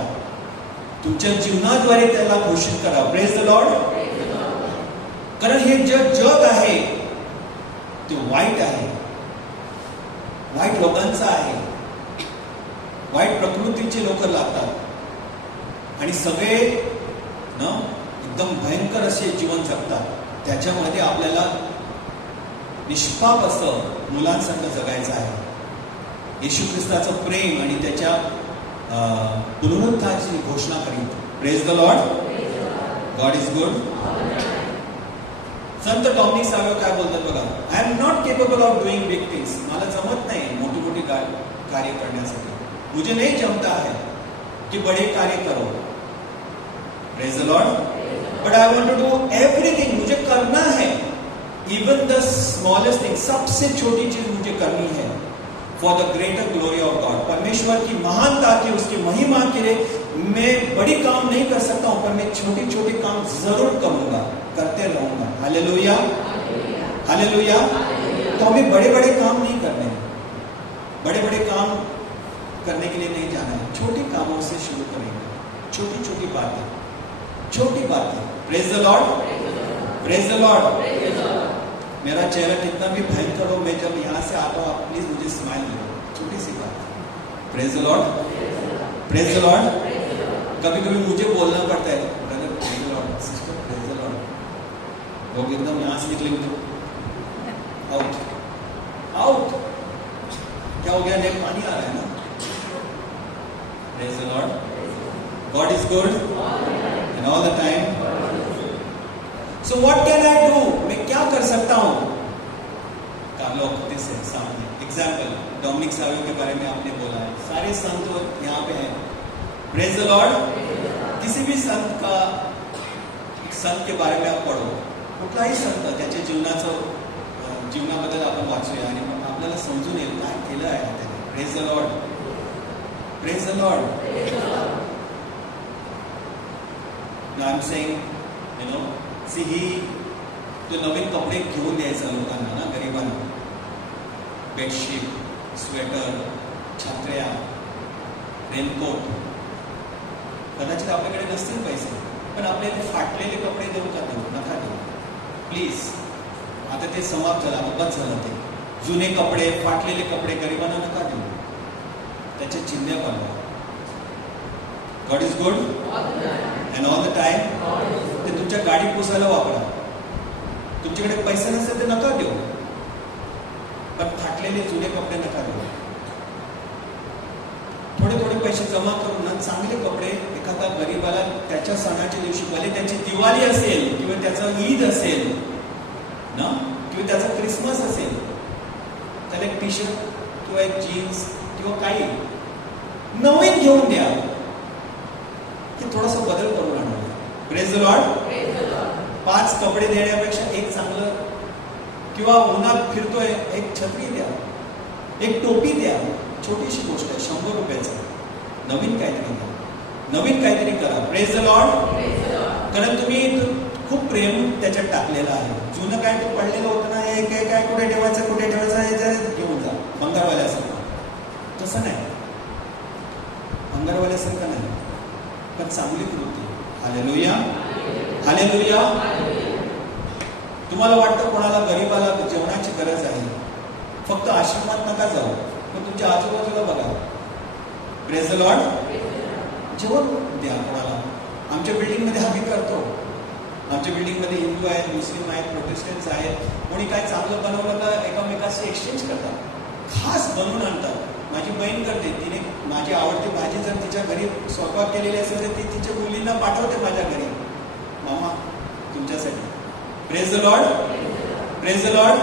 तुमच्या जीवनाद्वारे त्याला घोषित करा. Praise the Lord. कारण हे जग आहे ते वाईट आहे, वाईट लोकांचं आहे, वाईट प्रकृतीचे लोक लागतात आणि सगळे ना एकदम भयंकर असे जीवन जगतात. त्याच्यामध्ये आपल्याला निष्पाप असं मुलांसारखं जगायचं आहे. येशू ख्रिस्ताचं प्रेम आणि त्याच्या पुनरुत्थानाची घोषणा करीत. Praise the Lord. God is good. संत डॉमिनिक सावेर काय बोलतात बघा. I am not capable of doing big things. मला जमत नाही मोठी मोठी कार्य करण्यासाठी. मुझे नहीं जमता है कि बड़े कार्य करो. Praise the Lord. But I want to do everything. मुझे करना है इवन द स्मॉलेस्ट थिंग. सबसे छोटी चीज मुझे करनी है for the greater glory of God. परमेश्वर की महानता की, उसकी महिमा के लिए मैं बड़ी काम नहीं कर सकता हूं, पर मैं छोटी छोटी काम जरूर करूंगा, करते रहूंगा. Hallelujah, hallelujah. तो हमें बड़े बड़े काम नहीं करने, बड़े बड़े काम करने के लिए नहीं जाना है. छोटी कामों से शुरू करेंगे. छोटी छोटी बातें, छोटी बातें. Praise the Lord. Praise the Lord. मेरा चेहरा कितना भी भयंकर हो, मैं जब यहाँ से आता हूँ आप प्लीज मुझे स्माइल दो. छोटी सी बात. Praise the Lord. Praise the Lord. कभी कभी मुझे बोलना पड़ता है, brother praise the Lord, sister praise the Lord. लोग एकदम यहाँ से निकले तो आउट आउट. क्या हो गया? नेट पानी आ रहा है ना. Praise the Lord. God is good and all the time. So what can I do? मैं क्या कर सकता हूँ? लोग दिस है सामने एग्जाम्पल. डोमिनिक सावेर के बारे में आपने बोला है. सारे संत यहाँ पे हैं. Praise the Lord. किसी भी संत के बारे में आप पढो. कुठलाही संत त्याच्या जीवनाबद्दल आपण वाचूया आणि आपल्याला समजून येईल काय केलं आहे त्याने. Praise the Lord. Praise the Lord. Now I'm saying, you know, तो नवीन कपडे घेऊन द्यायचा लोकांना ना, गरिबांना. बेडशीट, स्वेटर, छत्र्या, रेनकोट. कदाचित आपल्याकडे नसतील पैसे, पण आपल्याला फाटलेले कपडे देऊ का? नका देऊ प्लीज. आता ते समाप्त झालं, बस झालं. ते जुने कपडे, फाटलेले कपडे गरिबांना नका देऊ. त्याच्या चिंध्या बनवा. God is good and all the time. ते तुमच्या गाडी पुसायला वापरा. तुमच्याकडे पैसे नसतील ते नका देऊ, पण फाटलेले जुने कपडे नका देऊ. थोडे थोडे पैसे जमा करून ना चांगले कपडे एखादा गरीबाला त्याच्या सणाच्या दिवशी, भले त्याची दिवाळी असेल किंवा त्याचा ईद असेल ना, किंवा त्याचा क्रिसमस असेल, त्याला एक टी शर्ट किंवा एक जीन्स किंवा काही नवीन घेऊन द्या. ते थोडासा बदल करून आणा. Praise the Lord. 5 कपडे देण्यापेक्षा एक चांगलं, किंवा उन्हात फिरतोय एक छत्री द्या, एक टोपी द्या. छोटीशी गोष्ट आहे, 100 रुपयाचं. नवीन काहीतरी द्या, नवीन काहीतरी करा. Praise the Lord. कारण तुम्ही खूप प्रेम त्याच्यात टाकलेलं आहे. जुनं काय ते पडलेलं होतं ना, हे काय कुठे ठेवायचं, कुठे ठेवायचं, हे जर घेऊन जा. भंगारवाल्यासारखं तसं नाही, भंगारवाल्यासारखं नाही, पण चांगली कृती. Hallelujah, hallelujah. तुम्हाला वाटतं कोणाला गरीबाला जेवणाची गरज आहे, फक्त आश्रमात नका जाऊ, पण तुमच्या आजूबाजूला बघा. Praise the Lord. जेवण द्या कोणाला. आमच्या बिल्डिंगमध्ये आम्ही करतो. आमच्या बिल्डिंगमध्ये हिंदू आहेत, मुस्लिम आहेत, प्रोटेस्टंट्स आहेत. कोणी काय चांगलं बनवलं का एकामेकाशी एक्सचेंज करतात, खास बनवून आणतात. माझी बहीण करते, तिने माझी आवडती भाजी जर तिच्या घरी स्वयंपाक केलेली असेल तर ती तिच्या मुलींना पाठवते माझ्या घरी, मामा तुमच्यासाठी. Praise the Lord. Praise the Lord.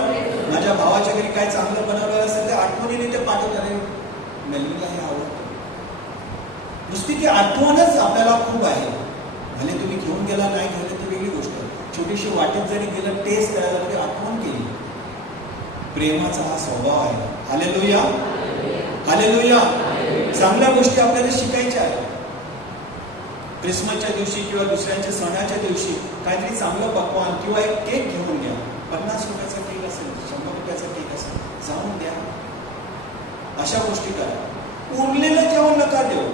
माझ्या भावाच्या घरी काय चांगलं बनवलं असेल तर आठवणीने ते पाठवतात. मेलवीला हे आवडतं. नुसती ती आठवणच आपल्याला खूप आहे. भले तुम्ही घेऊन गेला, नाही घेऊन तर वेगळी गोष्ट. छोटीशी वाटेत जरी गेलं, टेस्ट करायला तरी आठवण केली. प्रेमाचा हा स्वभाव आहे. Hallelujah, hallelujah. चांगल्या गोष्टी आपल्याला शिकायच्या आहेत. क्रिसमसच्या दिवशी किंवा दुसऱ्यांच्या सणाच्या दिवशी काहीतरी चांगलं पक्वान किंवा एक केक घेऊन घ्या. 50 रुपयाचा केक असेल, 100 रुपयाचा केक असेल, जाऊन द्या. अशा गोष्टी करा. उरलेलं जेवण नका देऊ.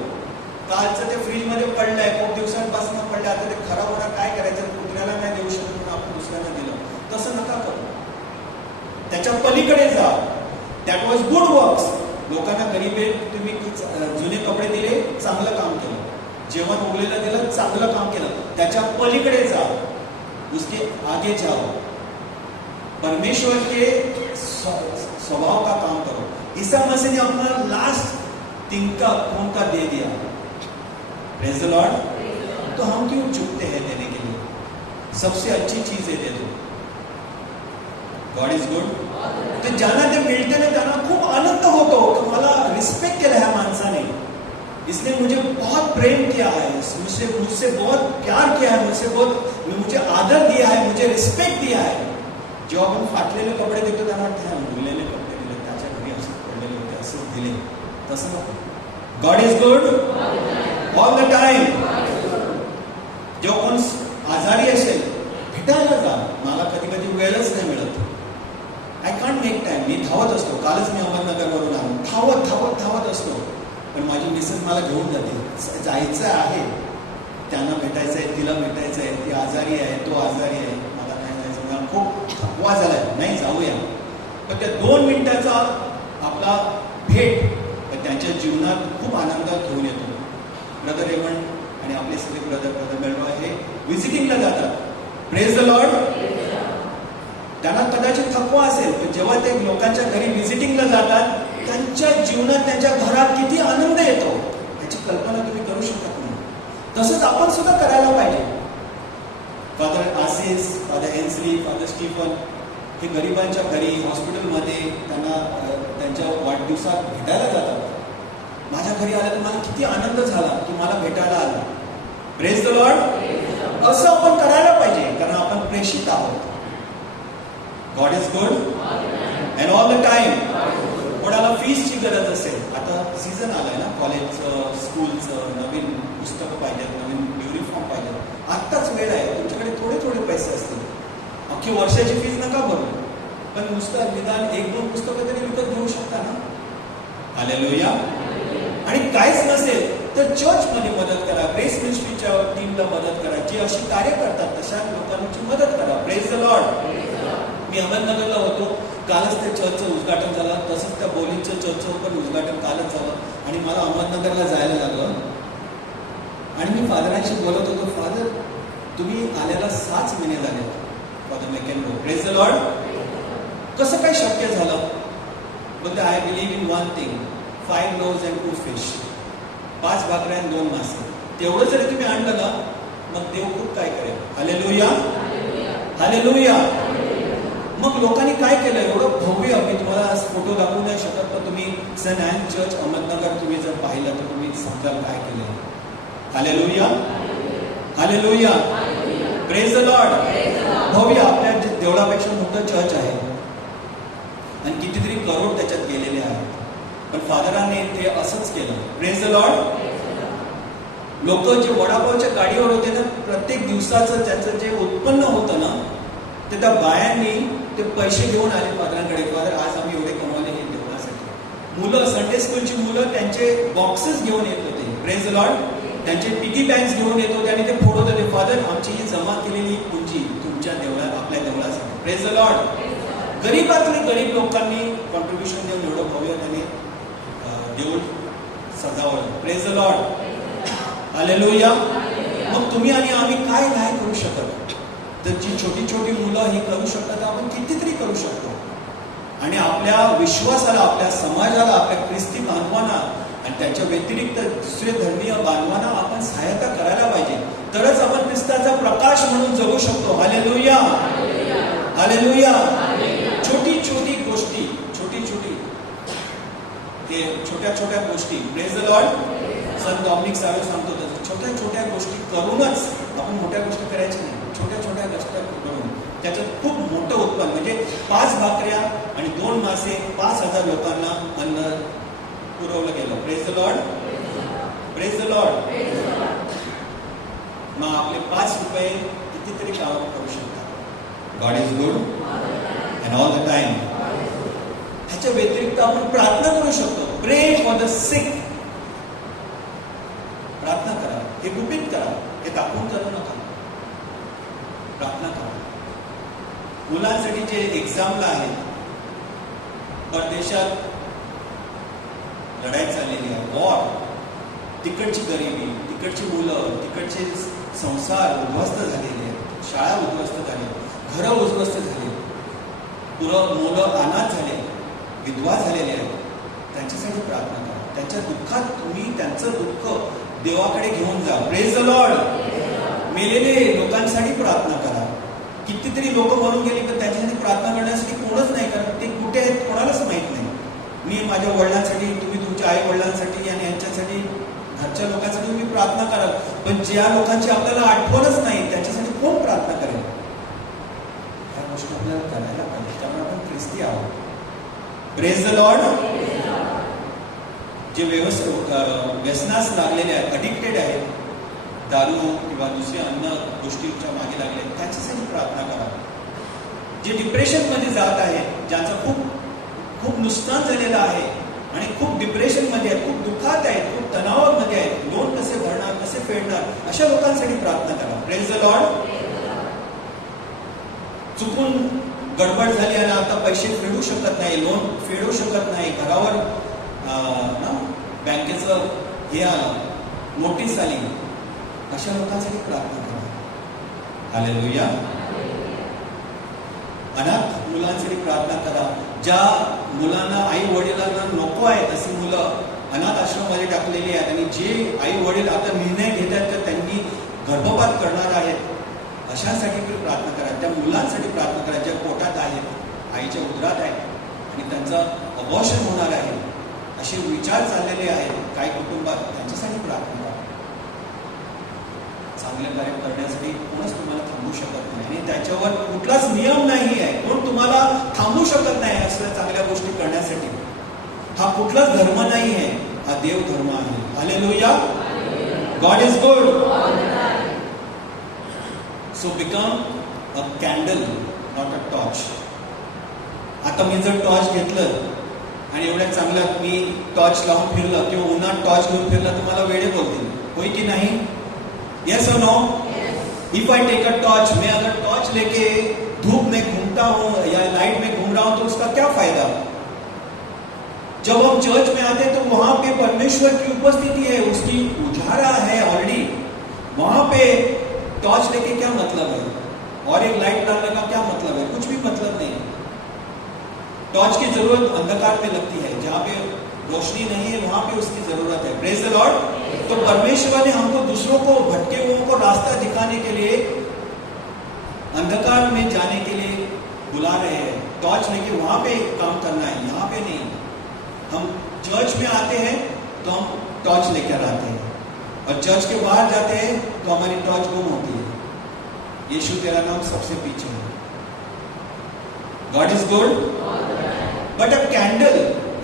कालचं ते फ्रीजमध्ये पडलंय, खूप दिवसांपासून पडलंय, आता ते खराब होणार, काय करायचं, कुत्र्याला नाही देऊ शकत म्हणून आपण दुसऱ्याला दिलं, तसं नका करू. त्याच्या पलीकडे जा. That was good works. लोकांना गरीब तुम्ही जुने कपडे दिले, चांगलं काम केलं. जेवण उरलेलं दिलं, चांगलं काम केलं. त्याच्या पलीकडे जा. उसके आगे जाओ. परमेश्वर के स्वभाव का काम करो. ईसा मसीह ने अपना लास्ट तिनका खून का दे दिया. Praise the Lord. तो हम क्यों चुकते हैं देने के लिए? सबसे अच्छी चीज है दे दो. God is good. तर ज्यांना ते मिळते ना त्यांना खूप आनंद होतो की मला रिस्पेक्ट केला ह्या माणसाने, इसने मुझे बहुत प्रेम किया है, मुझसे बहुत प्यार किया है, मुझे आदर दिया है, मुझे रिस्पेक्ट दिया है. जेव्हा आपण फाटलेले कपडे देतो त्यांना वाटतं मुरलेले कपडे दिले, त्याच्या घरी असं पडलेले होते, असं दिले. तसं नको. God is good all the time. जेव्हा कोण आजारी असेल भेटायला जा. मला कधी कधी वेळच नाही मिळत. I can't make time. मी धावत असतो. कालच मी अहमदनगरवरून आलो, धावत असतो. पण माझी मिसेस मला घेऊन जाते. जायचं आहे, त्यांना भेटायचं आहे, तिला भेटायचं आहे, ती आजारी आहे, तो आजारी आहे, मला नाही जायचं, मला खूप थकवा झालाय, नाही जाऊया. पण त्या 2 मिनिटाचा आपला भेट त्यांच्या जीवनात खूप आनंद घेऊन येतो. ब्रदर रेमंड आणि आपले सगळे ब्रदर मेळवा हे व्हिजिटिंगला जातात. Praise the Lord. त्यांना कदाचित थकवा असेल, पण जेव्हा ते लोकांच्या घरी व्हिजिटिंगला जातात त्यांच्या जीवनात, त्यांच्या घरात किती आनंद येतो याची कल्पना तुम्ही करू शकत नाही. तसंच आपण सुद्धा करायला पाहिजे. फादर आसिस, फादर हेन्सली, फादर स्टीफन हे गरिबांच्या घरी, हॉस्पिटलमध्ये त्यांना त्यांच्या वाढदिवसात भेटायला जातात. माझ्या घरी आलं तर मला किती आनंद झाला की मला भेटायला आलं. Praise the Lord. असं आपण करायला पाहिजे, कारण आपण प्रेषित आहोत. God is good and all the time. कोणाला फीसची गरज असेल, आता सीझन आलाय ना, कॉलेजचं, स्कूलचं, नवीन पुस्तकं पाहिजेत, नवीन युनिफॉर्म पाहिजे, आत्ताच वेळ आहे. तुमच्याकडे थोडे पैसे असतील, अख्खी वर्षाची फीज नका भरू, पण नुसतं निदान 1-2 पुस्तकं तरी विकत घेऊ शकता ना. हालेलुया. आणि काहीच नसेल तर चर्चमध्ये मदत करा. ग्रेस मिनिस्ट्रीच्या टीमला मदत करा. जी अशी कार्य करतात तशा लोकांची मदत करा. Praise the Lord. मी अहमदनगरला होतो, कालच त्या चर्चचं उद्घाटन झालं. तसंच त्या बोलीचं चर्चचं पण उद्घाटन कालच झालं आणि मला अहमदनगरला जायला लागलं. आणि मी फादरांशी बोलत होतो, फादर तुम्ही आल्याला 6 महिने झाले. Father Mecano. Praise the Lord. कसं काय शक्य झालं? बोलते I believe in one thing, 5 loaves and 2 fish. 5 भाकऱ्या आणि 2 मासे. तेवढं जरी तुम्ही आणलं ना, मग देव खूप काय करेल. हालेलुया. हालेलुया. मग लोकांनी काय केलं एवढं भव्य. मी तुम्हाला आज फोटो दाखवू नाही शकत, पण तुम्ही सेंट ॲन चर्च अहमदनगर तुम्ही जर पाहिलं तर तुम्ही समजाल काय केलं. Hallelujah. Hallelujah. Praise the Lord. भव्य. आपल्या देवळापेक्षा मोठं चर्च आहे आणि कितीतरी करोड त्याच्यात गेलेले आहेत. पण फादरांनी ते असंच केलं. Praise the Lord. लोक जे वडापावच्या गाडीवर होते ना, प्रत्येक दिवसाचं त्यांचं जे उत्पन्न होतं ना, ते त्या बायांनी ते पैसे घेऊन आले फादरांकडे. फादर आज आम्ही एवढे कमावले हे देवळासाठी. मुलं, संडे स्कूलची मुलं त्यांचे बॉक्सेस घेऊन येत होते. Praise the Lord. त्यांचे पिगी बँक्स घेऊन येत होते आणि ते फोडत होते. फादर आमची ही जमा केलेली पुंजी तुमच्या देवळात, आपल्या देवळासाठी. Praise the Lord. गरीबातले गरीब लोकांनी कॉन्ट्रीब्युशन देऊन एवढं भव्य त्याने देऊळ सजावलं. Praise the Lord. हालेलुया. मग तुम्ही आणि आम्ही काय नाही करू शकत? तर जी छोटी छोटी मुलं ही करू शकतात, आपण कितीतरी करू शकतो. आणि आपल्या विश्वासाला, आपल्या समाजाला, आपल्या ख्रिस्ती बांधवांना आणि त्याच्या व्यतिरिक्त दुसरे धर्मीय बांधवांना आपण सहायता करायला पाहिजे. तरच आपण ख्रिस्ताचा प्रकाश म्हणून जगू शकतो. हालेलुया. हालेलुया. छोटी छोटी गोष्टी, ते छोट्या छोट्या गोष्टी. Praise the Lord. Sant Dominic Save सांगतो तसं छोट्या छोट्या गोष्टी करूनच आपण मोठ्या गोष्टी करायच्या नाही. छोट्या छोट्या गोष्टी करून त्याच्यात खूप मोठं उत्पन्न, म्हणजे 5 भाकऱ्या आणि 2 मासे 5,000 लोकांना अन्न पुरवलं गेलं. Praise the Lord, praise the Lord. मग आपले 5 रुपये कितीतरी काम करू शकतात. God is good and all the time. ह्याच्या व्यतिरिक्त आपण प्रार्थना करू शकतो. Pray for the sick. प्रार्थना करा, हे गुपित करा, हे दाखवून करू नका. प्रार्थना करा. मुलांसाठी जे एक्झामला आहेत, परदेशात लढाई चाललेली आहे, वॉर, तिकडची गरिबी, तिकडची मुलं, तिकडचे संसार उद्ध्वस्त झालेले आहेत, शाळा उद्ध्वस्त झाल्या, घरं उद्ध्वस्त झाली, मुलं अनाथ झाले, विधवा झालेले आहेत. त्यांच्यासाठी प्रार्थना करा. त्यांच्या दुःखात तुम्ही त्यांचं दुःख देवाकडे घेऊन जा. Praise the Lord. मेलेले लोकांसाठी प्रार्थना करा. कितीतरी लोक मरून गेली, पण त्यांच्यासाठी प्रार्थना करण्यासाठी कोणच नाही, कारण ते कुठे आहेत कोणालाच माहित नाही. मी माझ्या वडिलांसाठी, तुम्ही तुमच्या आई वडिलांसाठी आणि यांच्यासाठी, घरच्या लोकांसाठी तुम्ही प्रार्थना करा. पण ज्या लोकांची आपल्याला आठवणच नाही, त्यांच्यासाठी कोण प्रार्थना करेल? ह्या गोष्टी आपल्याला करायला पाहिजे. त्यामुळे आपण ख्रिस्ती आहोत. Praise the Lord. जे व्यसनास लागलेले आहेत, अडिक्टेड आहेत, दारू किंवा दुसऱ्या अन्य गोष्टींच्या मागे लागले आहेत, त्यांच्यासाठी प्रार्थना करा. जे डिप्रेशनमध्ये जात आहेत, ज्यांचं खूप खूप नुकसान झालेलं आहे आणि खूप डिप्रेशनमध्ये आहेत, खूप दुःखात आहेत, खूप तणावामध्ये आहेत, लोन कसे भरणार, कसे फेडणार, अशा लोकांसाठी प्रार्थना करा. Praise the Lord. चुकून गडबड झाली आणि आता पैसे फेडू शकत नाही, लोन फेडू शकत नाही, घरावर बँकेचं हे आलं, नोटीस आली, अशा लोकांसाठी प्रार्थना करा. हालेलुया. अनाथ मुलांसाठी प्रार्थना करा. ज्या मुलांना आई वडिलांना नको आहेत अशी मुलं अनाथ आश्रममध्ये टाकलेली आहेत आणि जे आई वडील आता निर्णय घेत आहेत तर त्यांनी गर्भपात करणार आहेत, अशांसाठी प्रार्थना करा. त्या मुलांसाठी प्रार्थना करा ज्या पोटात आहेत, आईच्या उदरात आहेत आणि त्यांचं अबॉर्शन होणार आहे, असे विचार चाललेले आहेत काही कुटुंबात, त्यांच्यासाठी प्रार्थना करा. चांगले कार्य करण्यासाठी कोणच तुम्हाला थांबू शकत नाही आणि त्याच्यावर कुठलाच नियम नाही आहे. कोण तुम्हाला थांबू शकत नाही असल्या चांगल्या गोष्टी करण्यासाठी. हा कुठलाच धर्म नाही आहे, हा देव धर्म आहे. Hallelujah. God is good. So become a candle, not a torch. आता मी जर टॉर्च घेतलं आणि एवढ्या चांगलं मी टॉर्च लावून फिरलं किंवा उन्हात टॉर्च घेऊन फिरलं तर मला वेडे बोलतील, होय की नहीं? यस और no? If I take a torch, मैं अगर टॉर्च लेके धूप में घूमता हूं या लाइट में घूम रहा हूं तो उसका क्या फायदा? जब हम चर्च में आते हैं तो वहां पे परमेश्वर की उपस्थिति है, उसकी उजाला है ऑलरेडी. वहां पे टॉर्च लेके क्या मतलब है और एक लाइट डालने का क्या मतलब है? कुछ भी मतलब नहीं. टॉर्च की जरूरत अंधकार में लगती है, जहां पे रोशनी नहीं है वहां पे उसकी जरूरत है. Praise the Lord. तो परमेश्वर ने हमको दूसरों को, भटके हुओं को रास्ता दिखाने के लिए, अंधकार में जाने के लिए बुला रहे हैं. टॉर्च लेके वहां पे काम करना है, यहाँ पे नहीं. हम चर्च में आते हैं तो हम टॉर्च लेकर आते हैं और चर्च के बाहर जाते हैं तो हमारी टॉर्च गुम होती है. यीशु तेरा नाम सबसे पीछे है. God is good. But a candle,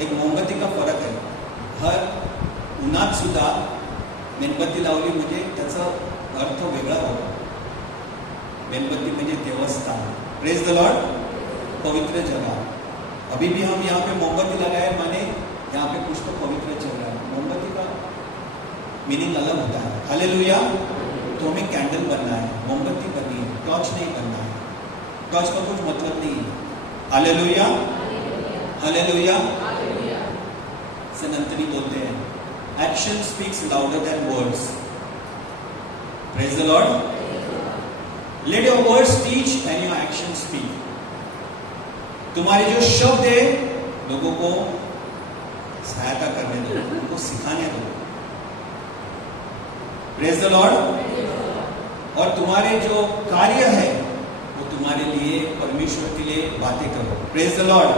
एक मोमबत्ती का फरक है. हर उन्हात सुद्धा मेणबत्ती लावली म्हणजे त्याचा अर्थ वेगळा होता. मेणबत्ती म्हणजे देवस्थान. Praise the Lord. पवित्र जगह. अभी भी हम यहाँ पे मोमबत्ती लगाए माने यहाँ पे कुछ तो पवित्र चल रहा है. मोमबत्ती का मीनिंग अलग होता है. हालेलुया. तो हमें कैंडल बनना है, मोमबत्ती बननी है, टॉर्च नहीं बनना है. टॉर्च का कुछ मतलब नहीं है. हालेलुया. हालेलुया. सनंतनी बोलते हैं, action speaks louder than words. Praise the Lord. Let your words teach and your action speak. तुम्हारे जो शब्द है लोगों को सहायता करने दो, उनको सिखाने दो. Praise the Lord. और तुम्हारे जो कार्य है वो तुम्हारे लिए, परमेश्वर के लिए बातें करो. Praise the Lord.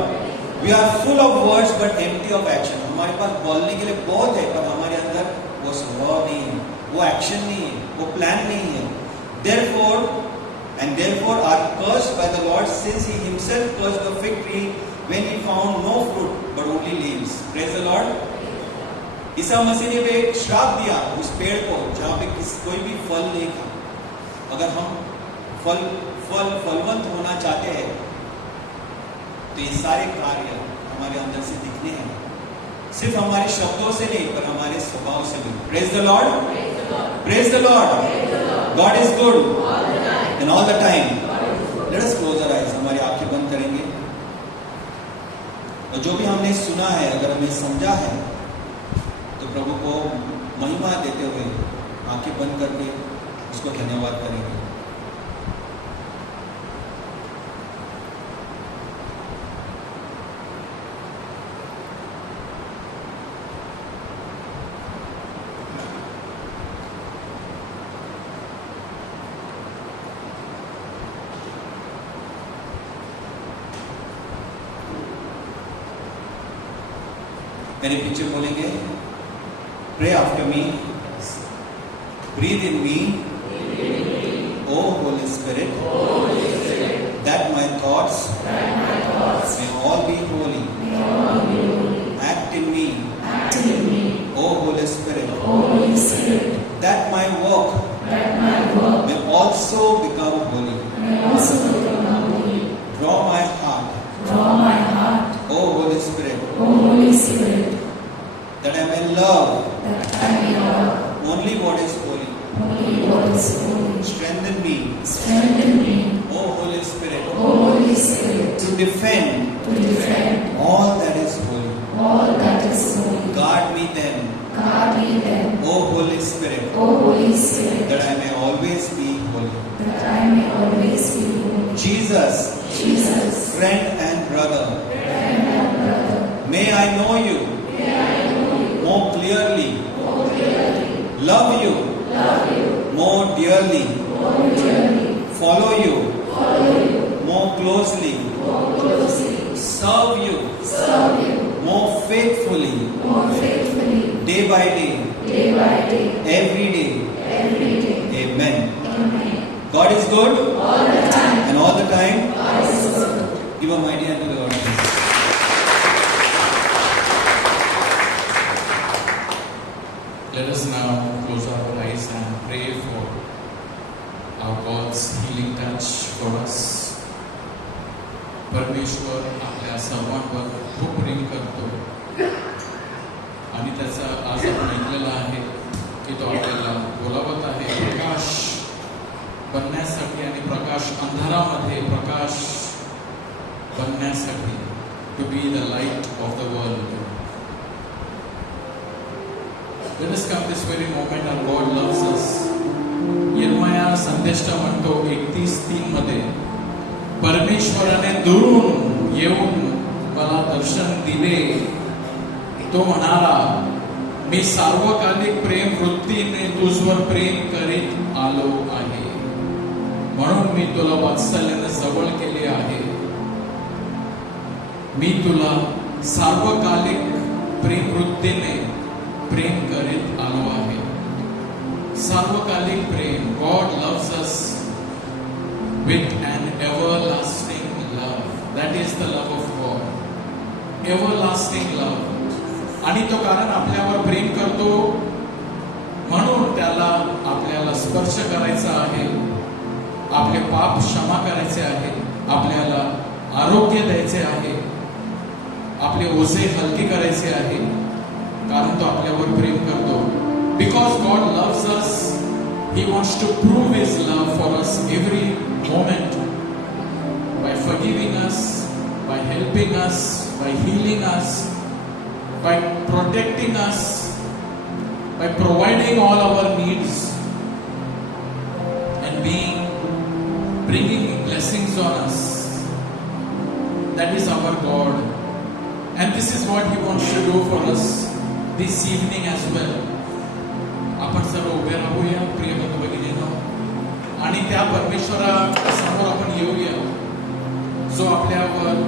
We are full of words but empty of action. हमारे पास बोलने के लिए बहुत है पर हमारे अंदर वो स्वभाव नहीं है, वो एक्शन नहीं है, वो प्लान नहीं है. Therefore are cursed by the Lord, since he himself cursed the fig tree when he found no fruit but only leaves. Praise the Lord. Isa Masih ने भी एक श्राप दिया उस पेड़ को जहां पे कोई भी फल नहीं खा। अगर हम फलवंत होना चाहते हैं तो ये सारे कार्य हमारे अंदर से दिखने हैं, सिर्फ हमारे शब्दों से नहीं पर हमारे स्वभाव से भी। Praise the Lord, praise the Lord. God is good and all the time. Let us close our eyes, हमारी आंखें बंद करेंगे और जो भी हमने सुना है अगर हमें समझा है तो प्रभु को महिमा देते हुए आंखें बंद करके उसको धन्यवाद करेंगे। मेरे पीछे बोलेंगे, pray after me, breathe in me, O holy spirit, that my thoughts may all be holy, act in me, O Holy Spirit, that my work may also become holy. Draw my heart, O Holy Spirit, that I may love only what is holy. Strengthen me, O Holy Spirit, to defend all that is holy. Guard me then, O Holy Spirit, that I may always be holy. Jesus, friend and brother, may I know you more clearly, love you more dearly, follow you more closely, serve you more faithfully, day by day, every day. Amen. God is good and all the time. Give a mighty hand to the Lord. Let us now close our eyes and pray for our God's healing touch for us. परमेश्वर आपल्या सर्वांवर खूप प्रेम करतो आणि त्याचा आज आपण ऐकलेला आहे की तो आपल्याला बोलावत आहे प्रकाश बनण्यासाठी आणि प्रकाश अंधारामध्ये प्रकाश बनण्यासाठी, to be the light of the world. Let us come this very moment. Our God loves us. यिर्मया संदेष्टा म्हणतो 31:3 मध्ये, परमेश्वराने दुरून येऊन मला दर्शन दिले. तो म्हणाला, मी सार्वकालिक प्रेम वृत्तीने तुझवर प्रेम करीत आलो आहे, म्हणून मी तुला वात्सल्याने जवळ केले आहे. मी तुला सार्वकालिक प्रेम वृत्तीने प्रेम करीत आलो आहे. सार्वकालिक प्रेम. God loves us with an everlasting love. That is the love of God. Everlasting love. आणि तो कारण आपल्यावर प्रेम करतो म्हणून त्याला आपल्याला स्पर्श करायचा आहे, आपले पाप क्षमा करायचे आहे, आपल्याला आरोग्य द्यायचे आहे, आपले ओझे हलके करायचे आहे, कारण तो आपल्यावर प्रेम करतो. Because God loves us, He wants to prove His love for us every moment by forgiving us, by helping us, by healing us, by protecting us, by providing all our needs and bringing blessings on us. That is our God, and this is what He wants to do for us this evening as well. आपण सर्व उभे राहूया प्रिय बंधू भगिनींनो, आणि त्या परमेश्वरा समोर आपण येऊया जो आपल्यावर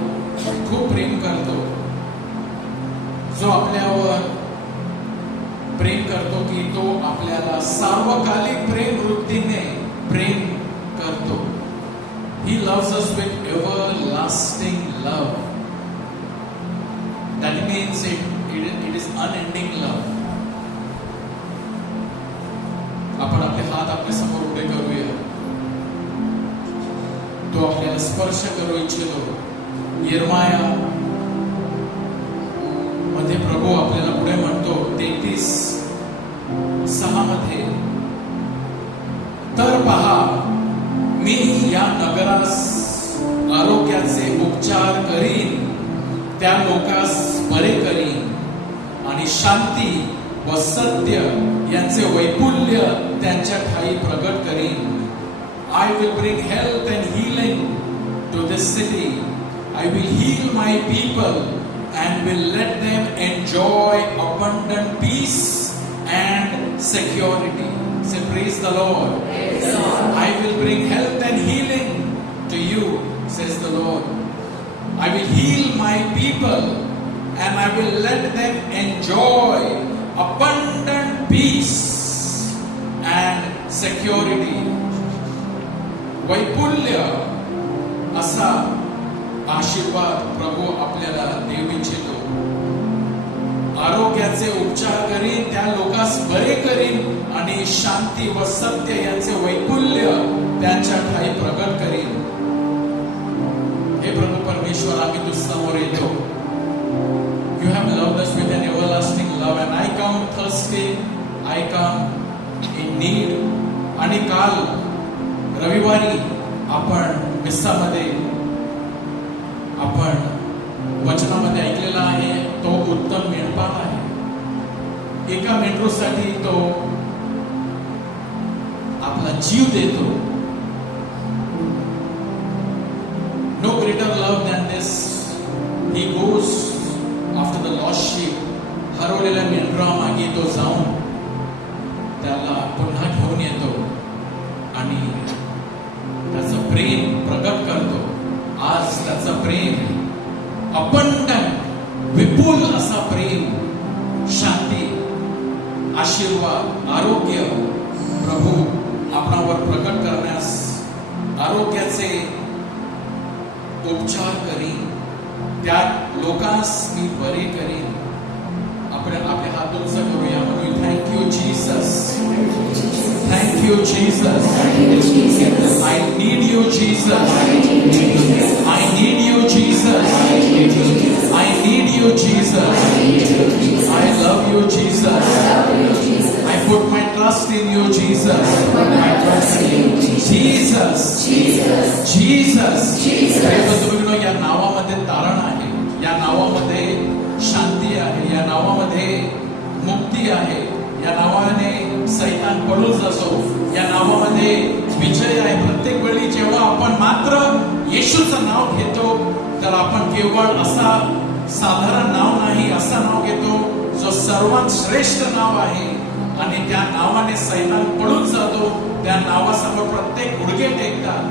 खूप प्रेम करतो, जो आपल्यावर प्रेम करतो की तो आपल्याला सार्वकालिक प्रेम वृत्तीने प्रेम करतो. He loves us with everlasting love. That means it is unending love. स्पर्श करू इच्छितो. यिर्मया मध्ये प्रभू आपल्याला पुढे म्हणतो 33:6 मध्ये, तर पहा मी या नगरास आरोग्याचे उपचार करीन, त्या लोकांस बरे करीन आणि शांती व सत्य यांचे वैपुल्य त्यांच्या ठाई प्रगट करीन. I will bring health and healing to this city. I will heal my people and will let them enjoy abundant peace and security. Say, praise the Lord. Praise the Lord. I will bring health and healing to you, says the Lord. I will heal my people and I will let them enjoy abundant peace and security. वैपुल्य असा आशीर्वाद प्रभू आपल्याला देऊ इच्छितो. आरोग्याचे उपचार करीन, त्या लोकांस बरे करीन आणि शांती व सत्य यांचे वैपुल्य त्यांच्या ठाई प्रगट करीन. हे प्रभू परमेश्वर, आम्ही तुझ्यासमोर येतो. You have loved us with an everlasting love and I come thirsty, I come in need. आणि काल रविवारी आपण मिस्सामध्ये आपण वचनामध्ये ऐकलेला आहे, तो उत्तम मेंढपाळ आहे. एका मेंढरूसाठी तो आपला जीव देतो. No greater love than this. He goes after the lost sheep. हरवलेल्या मेंढरामागे तो जाऊन त्याला पुन्हा घेऊन येतो आणि त्याचं प्रेम प्रकट करतो. आज त्याचं प्रेम अबंडंट, विपुल असा प्रेम, शांती, आशीर्वाद, आरोग्य प्रभू आपणावर प्रकट करण्यास, आरोग्याचे उपचार करीन, त्या लोकांस मी बरे करीन. आपण आपले हात उंच करूया, म्हणून thank you Jesus, thank you Jesus. I need you Jesus. I need you Jesus. I need you Jesus. I love you Jesus. I put my trust in you Jesus. Jesus. Jesus. तुम्ही या नावामध्ये तारण आहे, या नावामध्ये शांती आहे, या नावामध्ये मुक्ती आहे, या नावाने सैतान पळून जातो, या नावामध्ये विजय आहे. प्रत्येक वेळी जेव्हा आपण मात्र येशूचं नाव घेतो तर आपण केवळ असा साधारण नाव नाही, असं नाव घेतो जो सर्वात श्रेष्ठ नाव आहे आणि त्या नावाने सैतान पळून जातो. त्या नावासमोर प्रत्येक गुडघे टेकतात,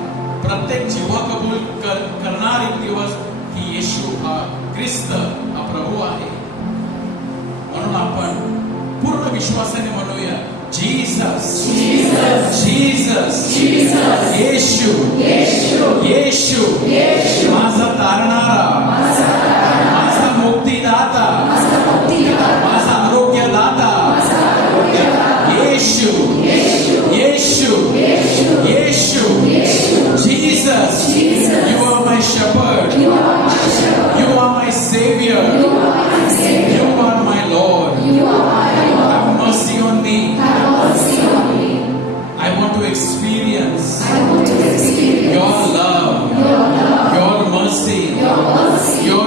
प्रत्येक जिव्हा कबूल करणार एक दिवस की येशू हा ख्रिस्त हा प्रभू आहे. म्हणून आपण पूर्ण विश्वासाने म्हणूया, जीसस, जीसस, येशू, येशू, माझा तारणारा, माझा मुक्तीदाता, माझा आरोग्यदाता, येशू, येशू, येशू, Jesus. You are my shepherd, you are my savior, you are my Lord. Have mercy on me. I want to experience your love, your mercy, your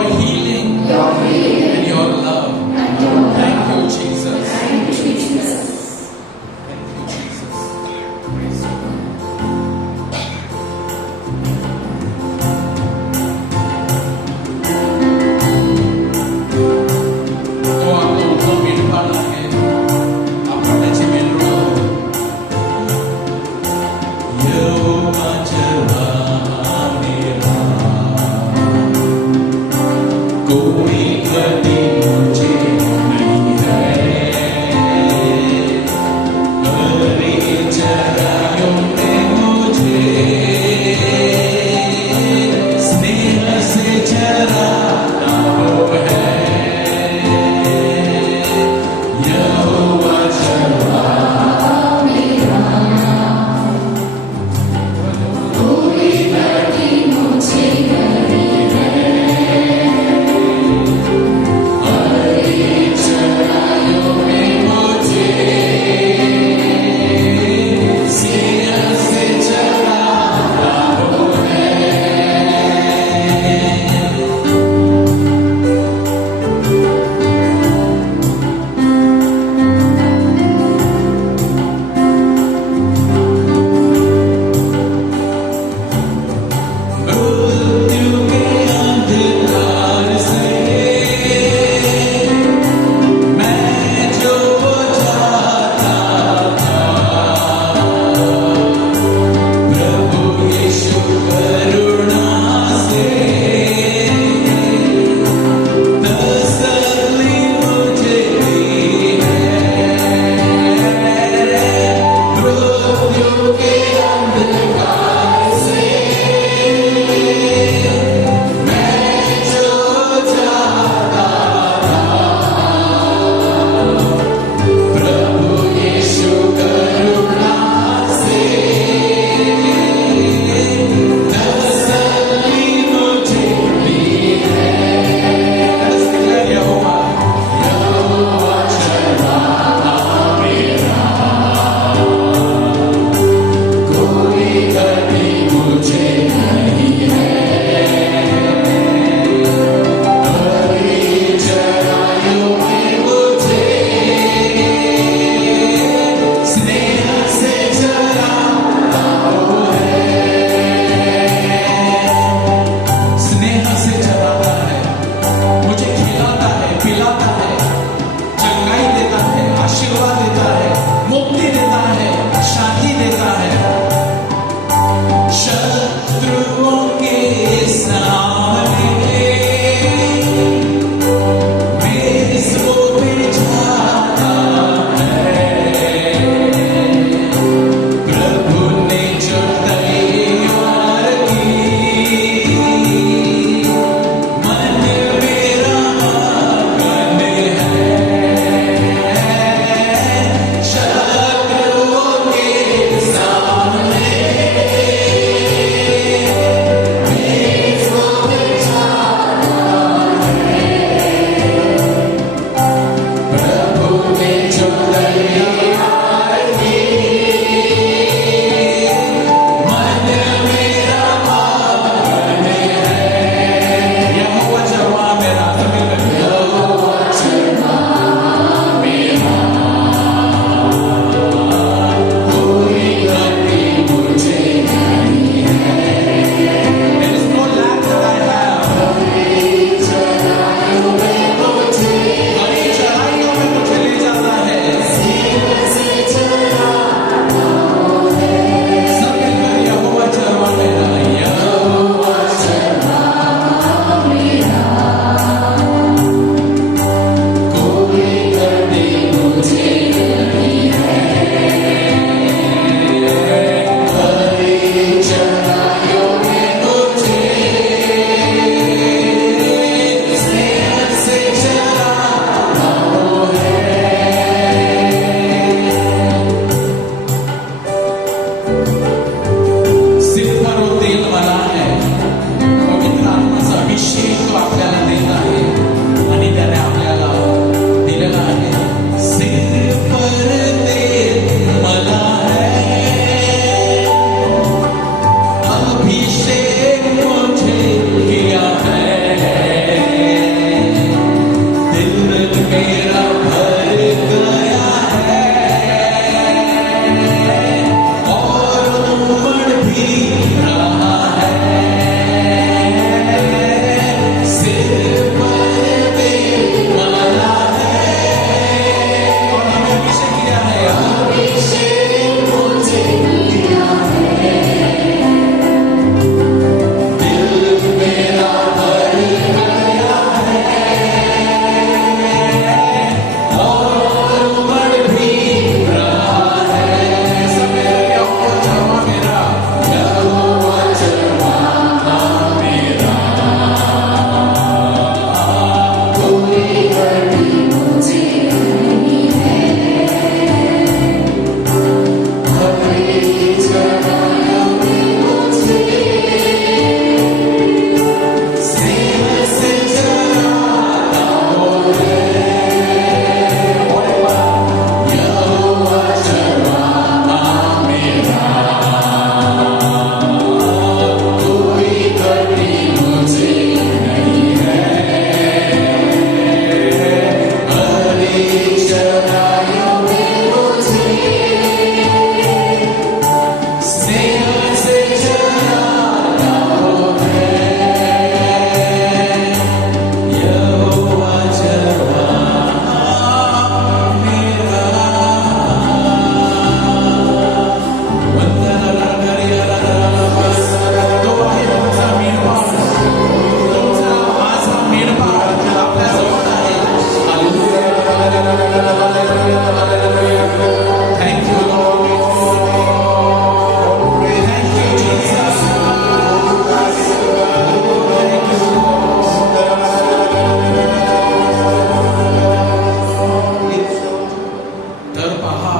तर पहा,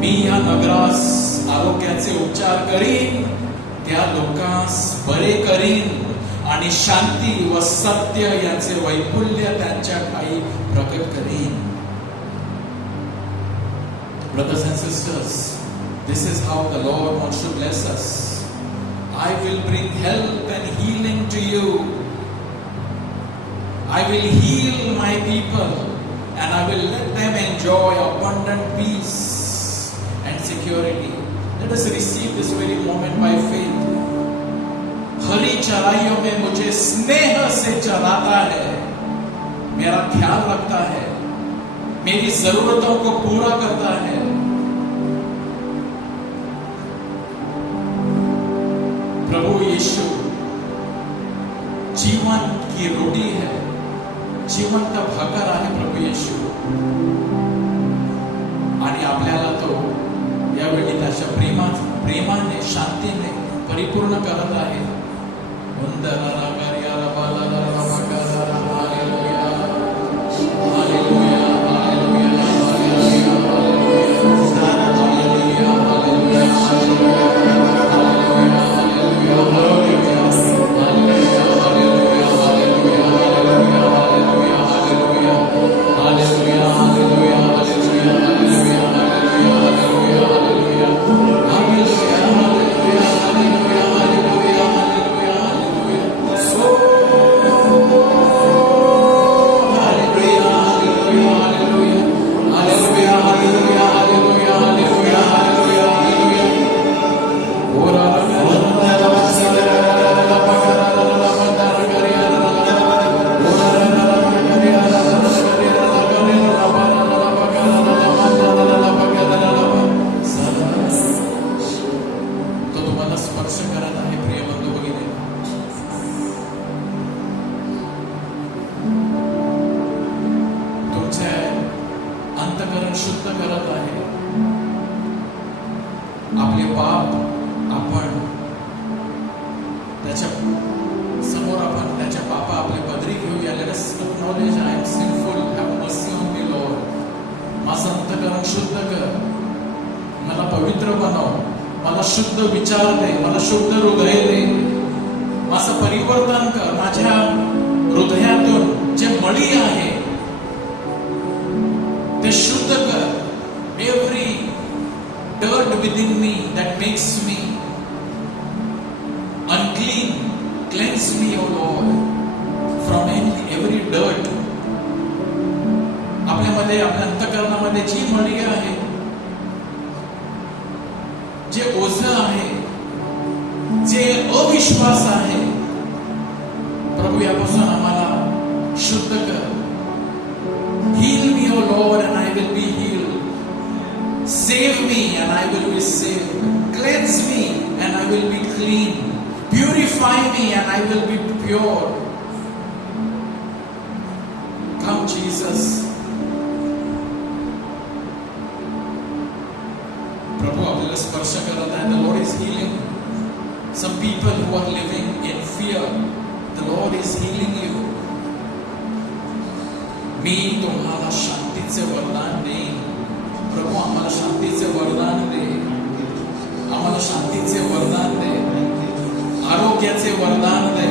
मी या नगरास आरोग्याचे उपचार करीन, त्या लोकांस बरे करीन आणि शांती व सत्य याचे वैफल्य त्यांच्या ठाई प्रकट करीन. Brothers and sisters, this is how the Lord wants to bless us. I will bring health and healing to you. I will heal my people and I will let them enjoy abundant peace and security. Let us receive this very moment by faith. हरी चराइयों में मुझे स्नेह से चराता है, मेरा ख्याल रखता है, मेरी जरूरतों को पूरा करता है. प्रभु यीशु जीवन की रोटी है, जिवंत भाकर आहे प्रभू येशू. आणि आपल्याला तो यावेळी त्याच्या प्रेमाने शांतीने परिपूर्ण करत आहे. आपले पाप आपण त्याच्या समोर आपण त्याच्या पापा आपले पदरी घेऊया. Let us acknowledge I am sinful, have mercy on me Lord. माझं अंतःकरण शुद्ध कर, मला पवित्र बनव, मला शुद्ध विचार दे, मला शुद्ध हृदय दे, माझं परिवर्तन कर. माझ्या हृदयातून जे मळी आहे ते शुद्ध कर. Every dirt within me that makes me unclean, cleanse me, O Lord, from every dirt. आपल्यामध्ये आपल्या अंतःकरणामध्ये जी मळी आहे, जे ओझं आहे, जे अविश्वास आहे, प्रभू यापासून आम्हाला शुद्ध कर. Heal me, O Lord, and I will be healed. Save me and I will be saved. Cleanse me and I will be clean. Purify me and I will be pure. Come Jesus. Prabhu आपल्याला स्पर्श करत आहे. The Lord is healing some people who are living in fear. The Lord is healing you. मी तुम्हाला शांतीचे वरदान देईन. प्रभू आम्हाला शांतीचे वरदान दे, आम्हाला शांतीचे वरदान दे, आरोग्याचे वरदान दे.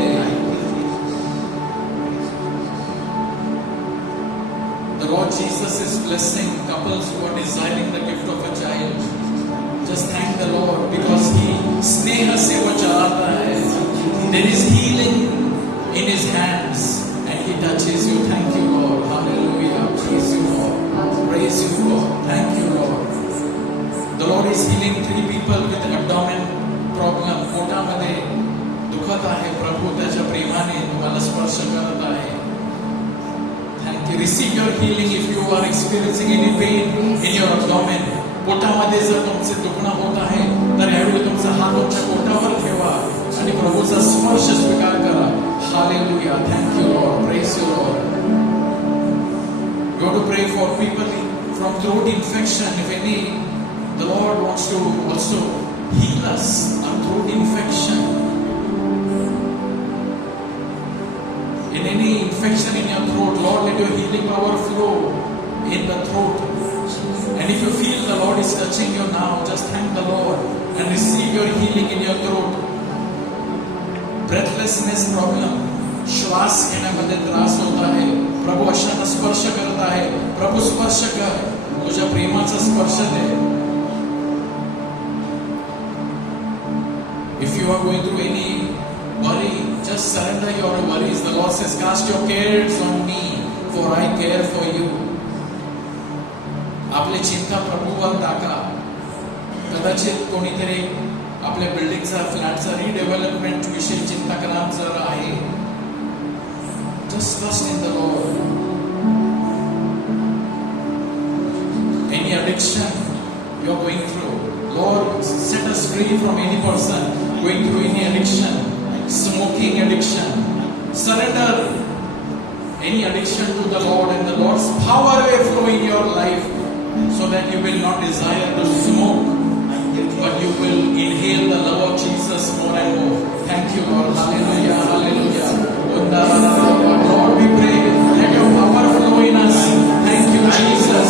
The Lord Jesus is blessing couples who are desiring the gift of a child. Just thank the Lord because He स्नेह से वो चलाता है. There is healing in His hands and He touches you. Thank you Lord. Hallelujah. Praise you Lord. Praise you Lord. Thank you Lord. The Lord is healing 3 people with abdomen problem. पोटामध्ये दुखत आहे. प्रभू त्याच्या प्रेमाने तुम्हाला स्पर्श करत आहे. Thank you. Receive your healing if you are experiencing any pain in your abdomen. पोटामध्ये जर तुमचे दुखणं होत आहे तर यावेळी तुमचा हात तुमच्या पोटावर ठेवा आणि प्रभूचा स्पर्श स्वीकार करा. Hallelujah. Thank you Lord. Praise you Lord. You have to pray for people from throat infection. If any, the Lord wants to also heal us our throat infection. In any infection in your throat, Lord, let your healing power flow in the throat. And And if you feel the Lord is touching you now, just thank the Lord and receive your healing in your throat. Breathlessness problem, श्वास घेण्यामध्ये त्रास होत आहे, प्रभू अशांना स्पर्श करत आहे. प्रभू स्पर्श कर, तुझ्या प्रेमाचा स्पर्श दे. If you are going through any worry, just surrender your worries. The Lord says, cast your cares on me, for I care for you. आपली चिंता प्रभूवर टाका. कदाचित कोणीतरी आपल्या बिल्डिंगचा फ्लॅटचा रिडेव्हलपमेंट विषयी चिंता करत जर आहे, just trust in the Lord. Any addiction you are going through, Lord, set us free from any person going through any addiction, smoking addiction. Surrender any addiction to the Lord, and the Lord's power will flow in your life, so that you will not desire to smoke, but you will inhale the love of Jesus more and more. Thank you, Lord. Hallelujah, hallelujah. Lord, we pray, let your power flow in us. Thank you, Jesus.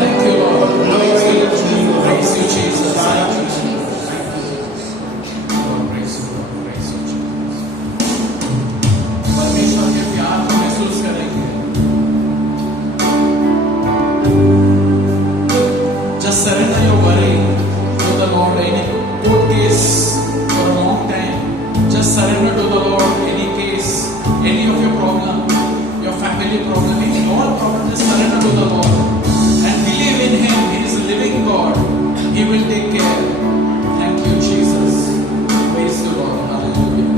Thank you, Lord. Praise you, Jesus. Praise you, Jesus. Lord, praise you, Lord. Praise you, Jesus. परमेश्वर के प्यार को महसूस करेंगे. Just surrender your worry to the Lord. Any court case for a long time, just surrender to the Lord. Any case, any of your problem, your family problem, any all problem, just surrender to the Lord and believe in Him. He is a living God. He will take care. Thank you, Jesus. Praise the Lord. Hallelujah.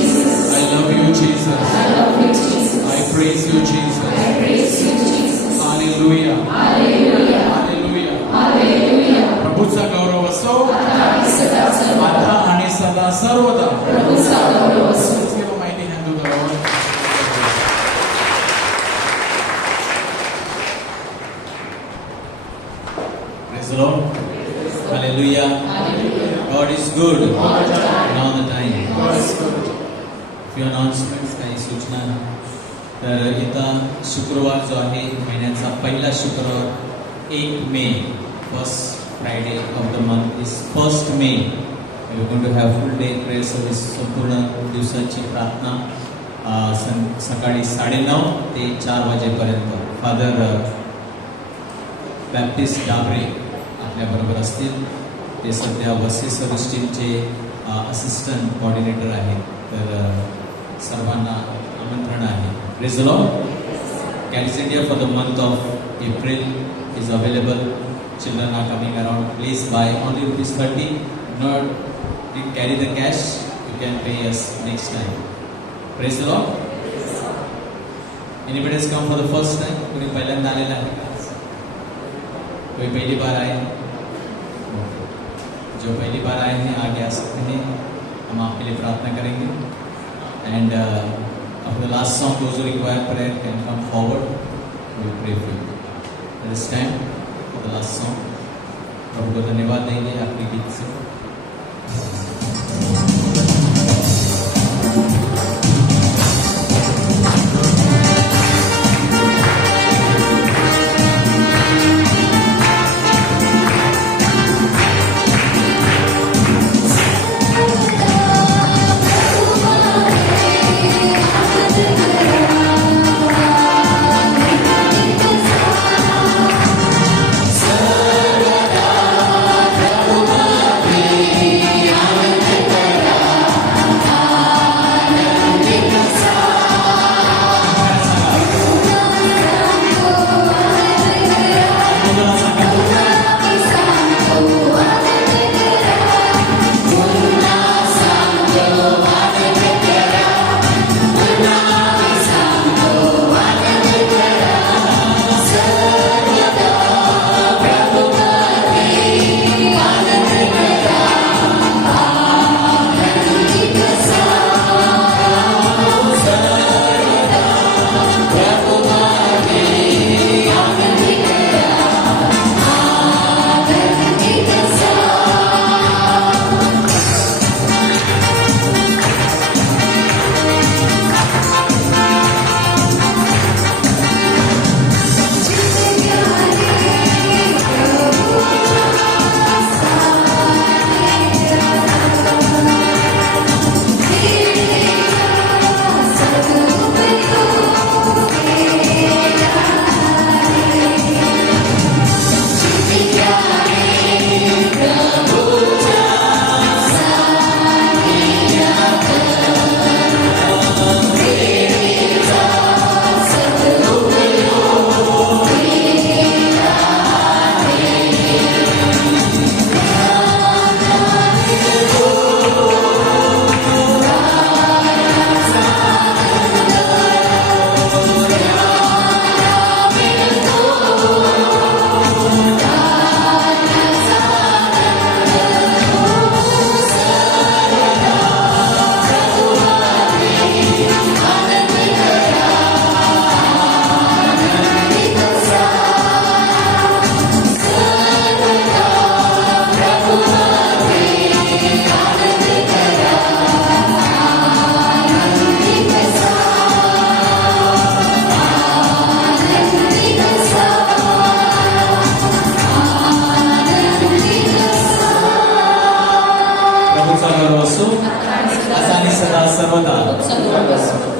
Jesus. I love you, Jesus. I praise you, Jesus. Hallelujah. Hallelujah. प्रभूचा गौरव असो आता आणि सदा सर्वदा. Let's give a mighty hand to the Lord. Praise the Lord. Hallelujah. God is good and all the time. Few announcements, काही सूचना. तर येता शुक्रवार जो आहे महिन्याचा पहिला शुक्रवार 1 मे, first Friday of the month is 1st May. We are going to have full day prayer service. संपूर्ण दिवसाची प्रार्थना सकाळी 9:30 ते 4 वाजेपर्यंत. फादर बॅप्टिस्ट डाबरे आपल्याबरोबर असतील. ते सध्या वसई सदस्यचे असिस्टंट कोऑर्डिनेटर आहेत. तर सर्वांना आमंत्रण आहे. Praise the Lord. Caris India for the month of April is available. Children are coming around. Please buy only ₹30. Not carry the cash. You can pay us next time. Praise the Lord. Anybody has come for the first time? कोणी पहिल्यांदा आलेला आहे का? कोई पहली बार आए? जो पहली बार आए हैं आगे आ सकते हैं. हम आपके लिए प्रार्थना करेंगे. And after the last song, those who require prayer can come forward. We will pray for you. Let us stand for the last song. प्रभु को धन्यवाद देंगे अपने गीत से.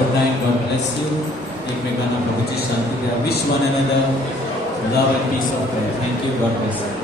Good night. God bless you. एकमेकांना प्रभूची शांती द्या. Wish one another love and peace of God. Thank you. God bless you.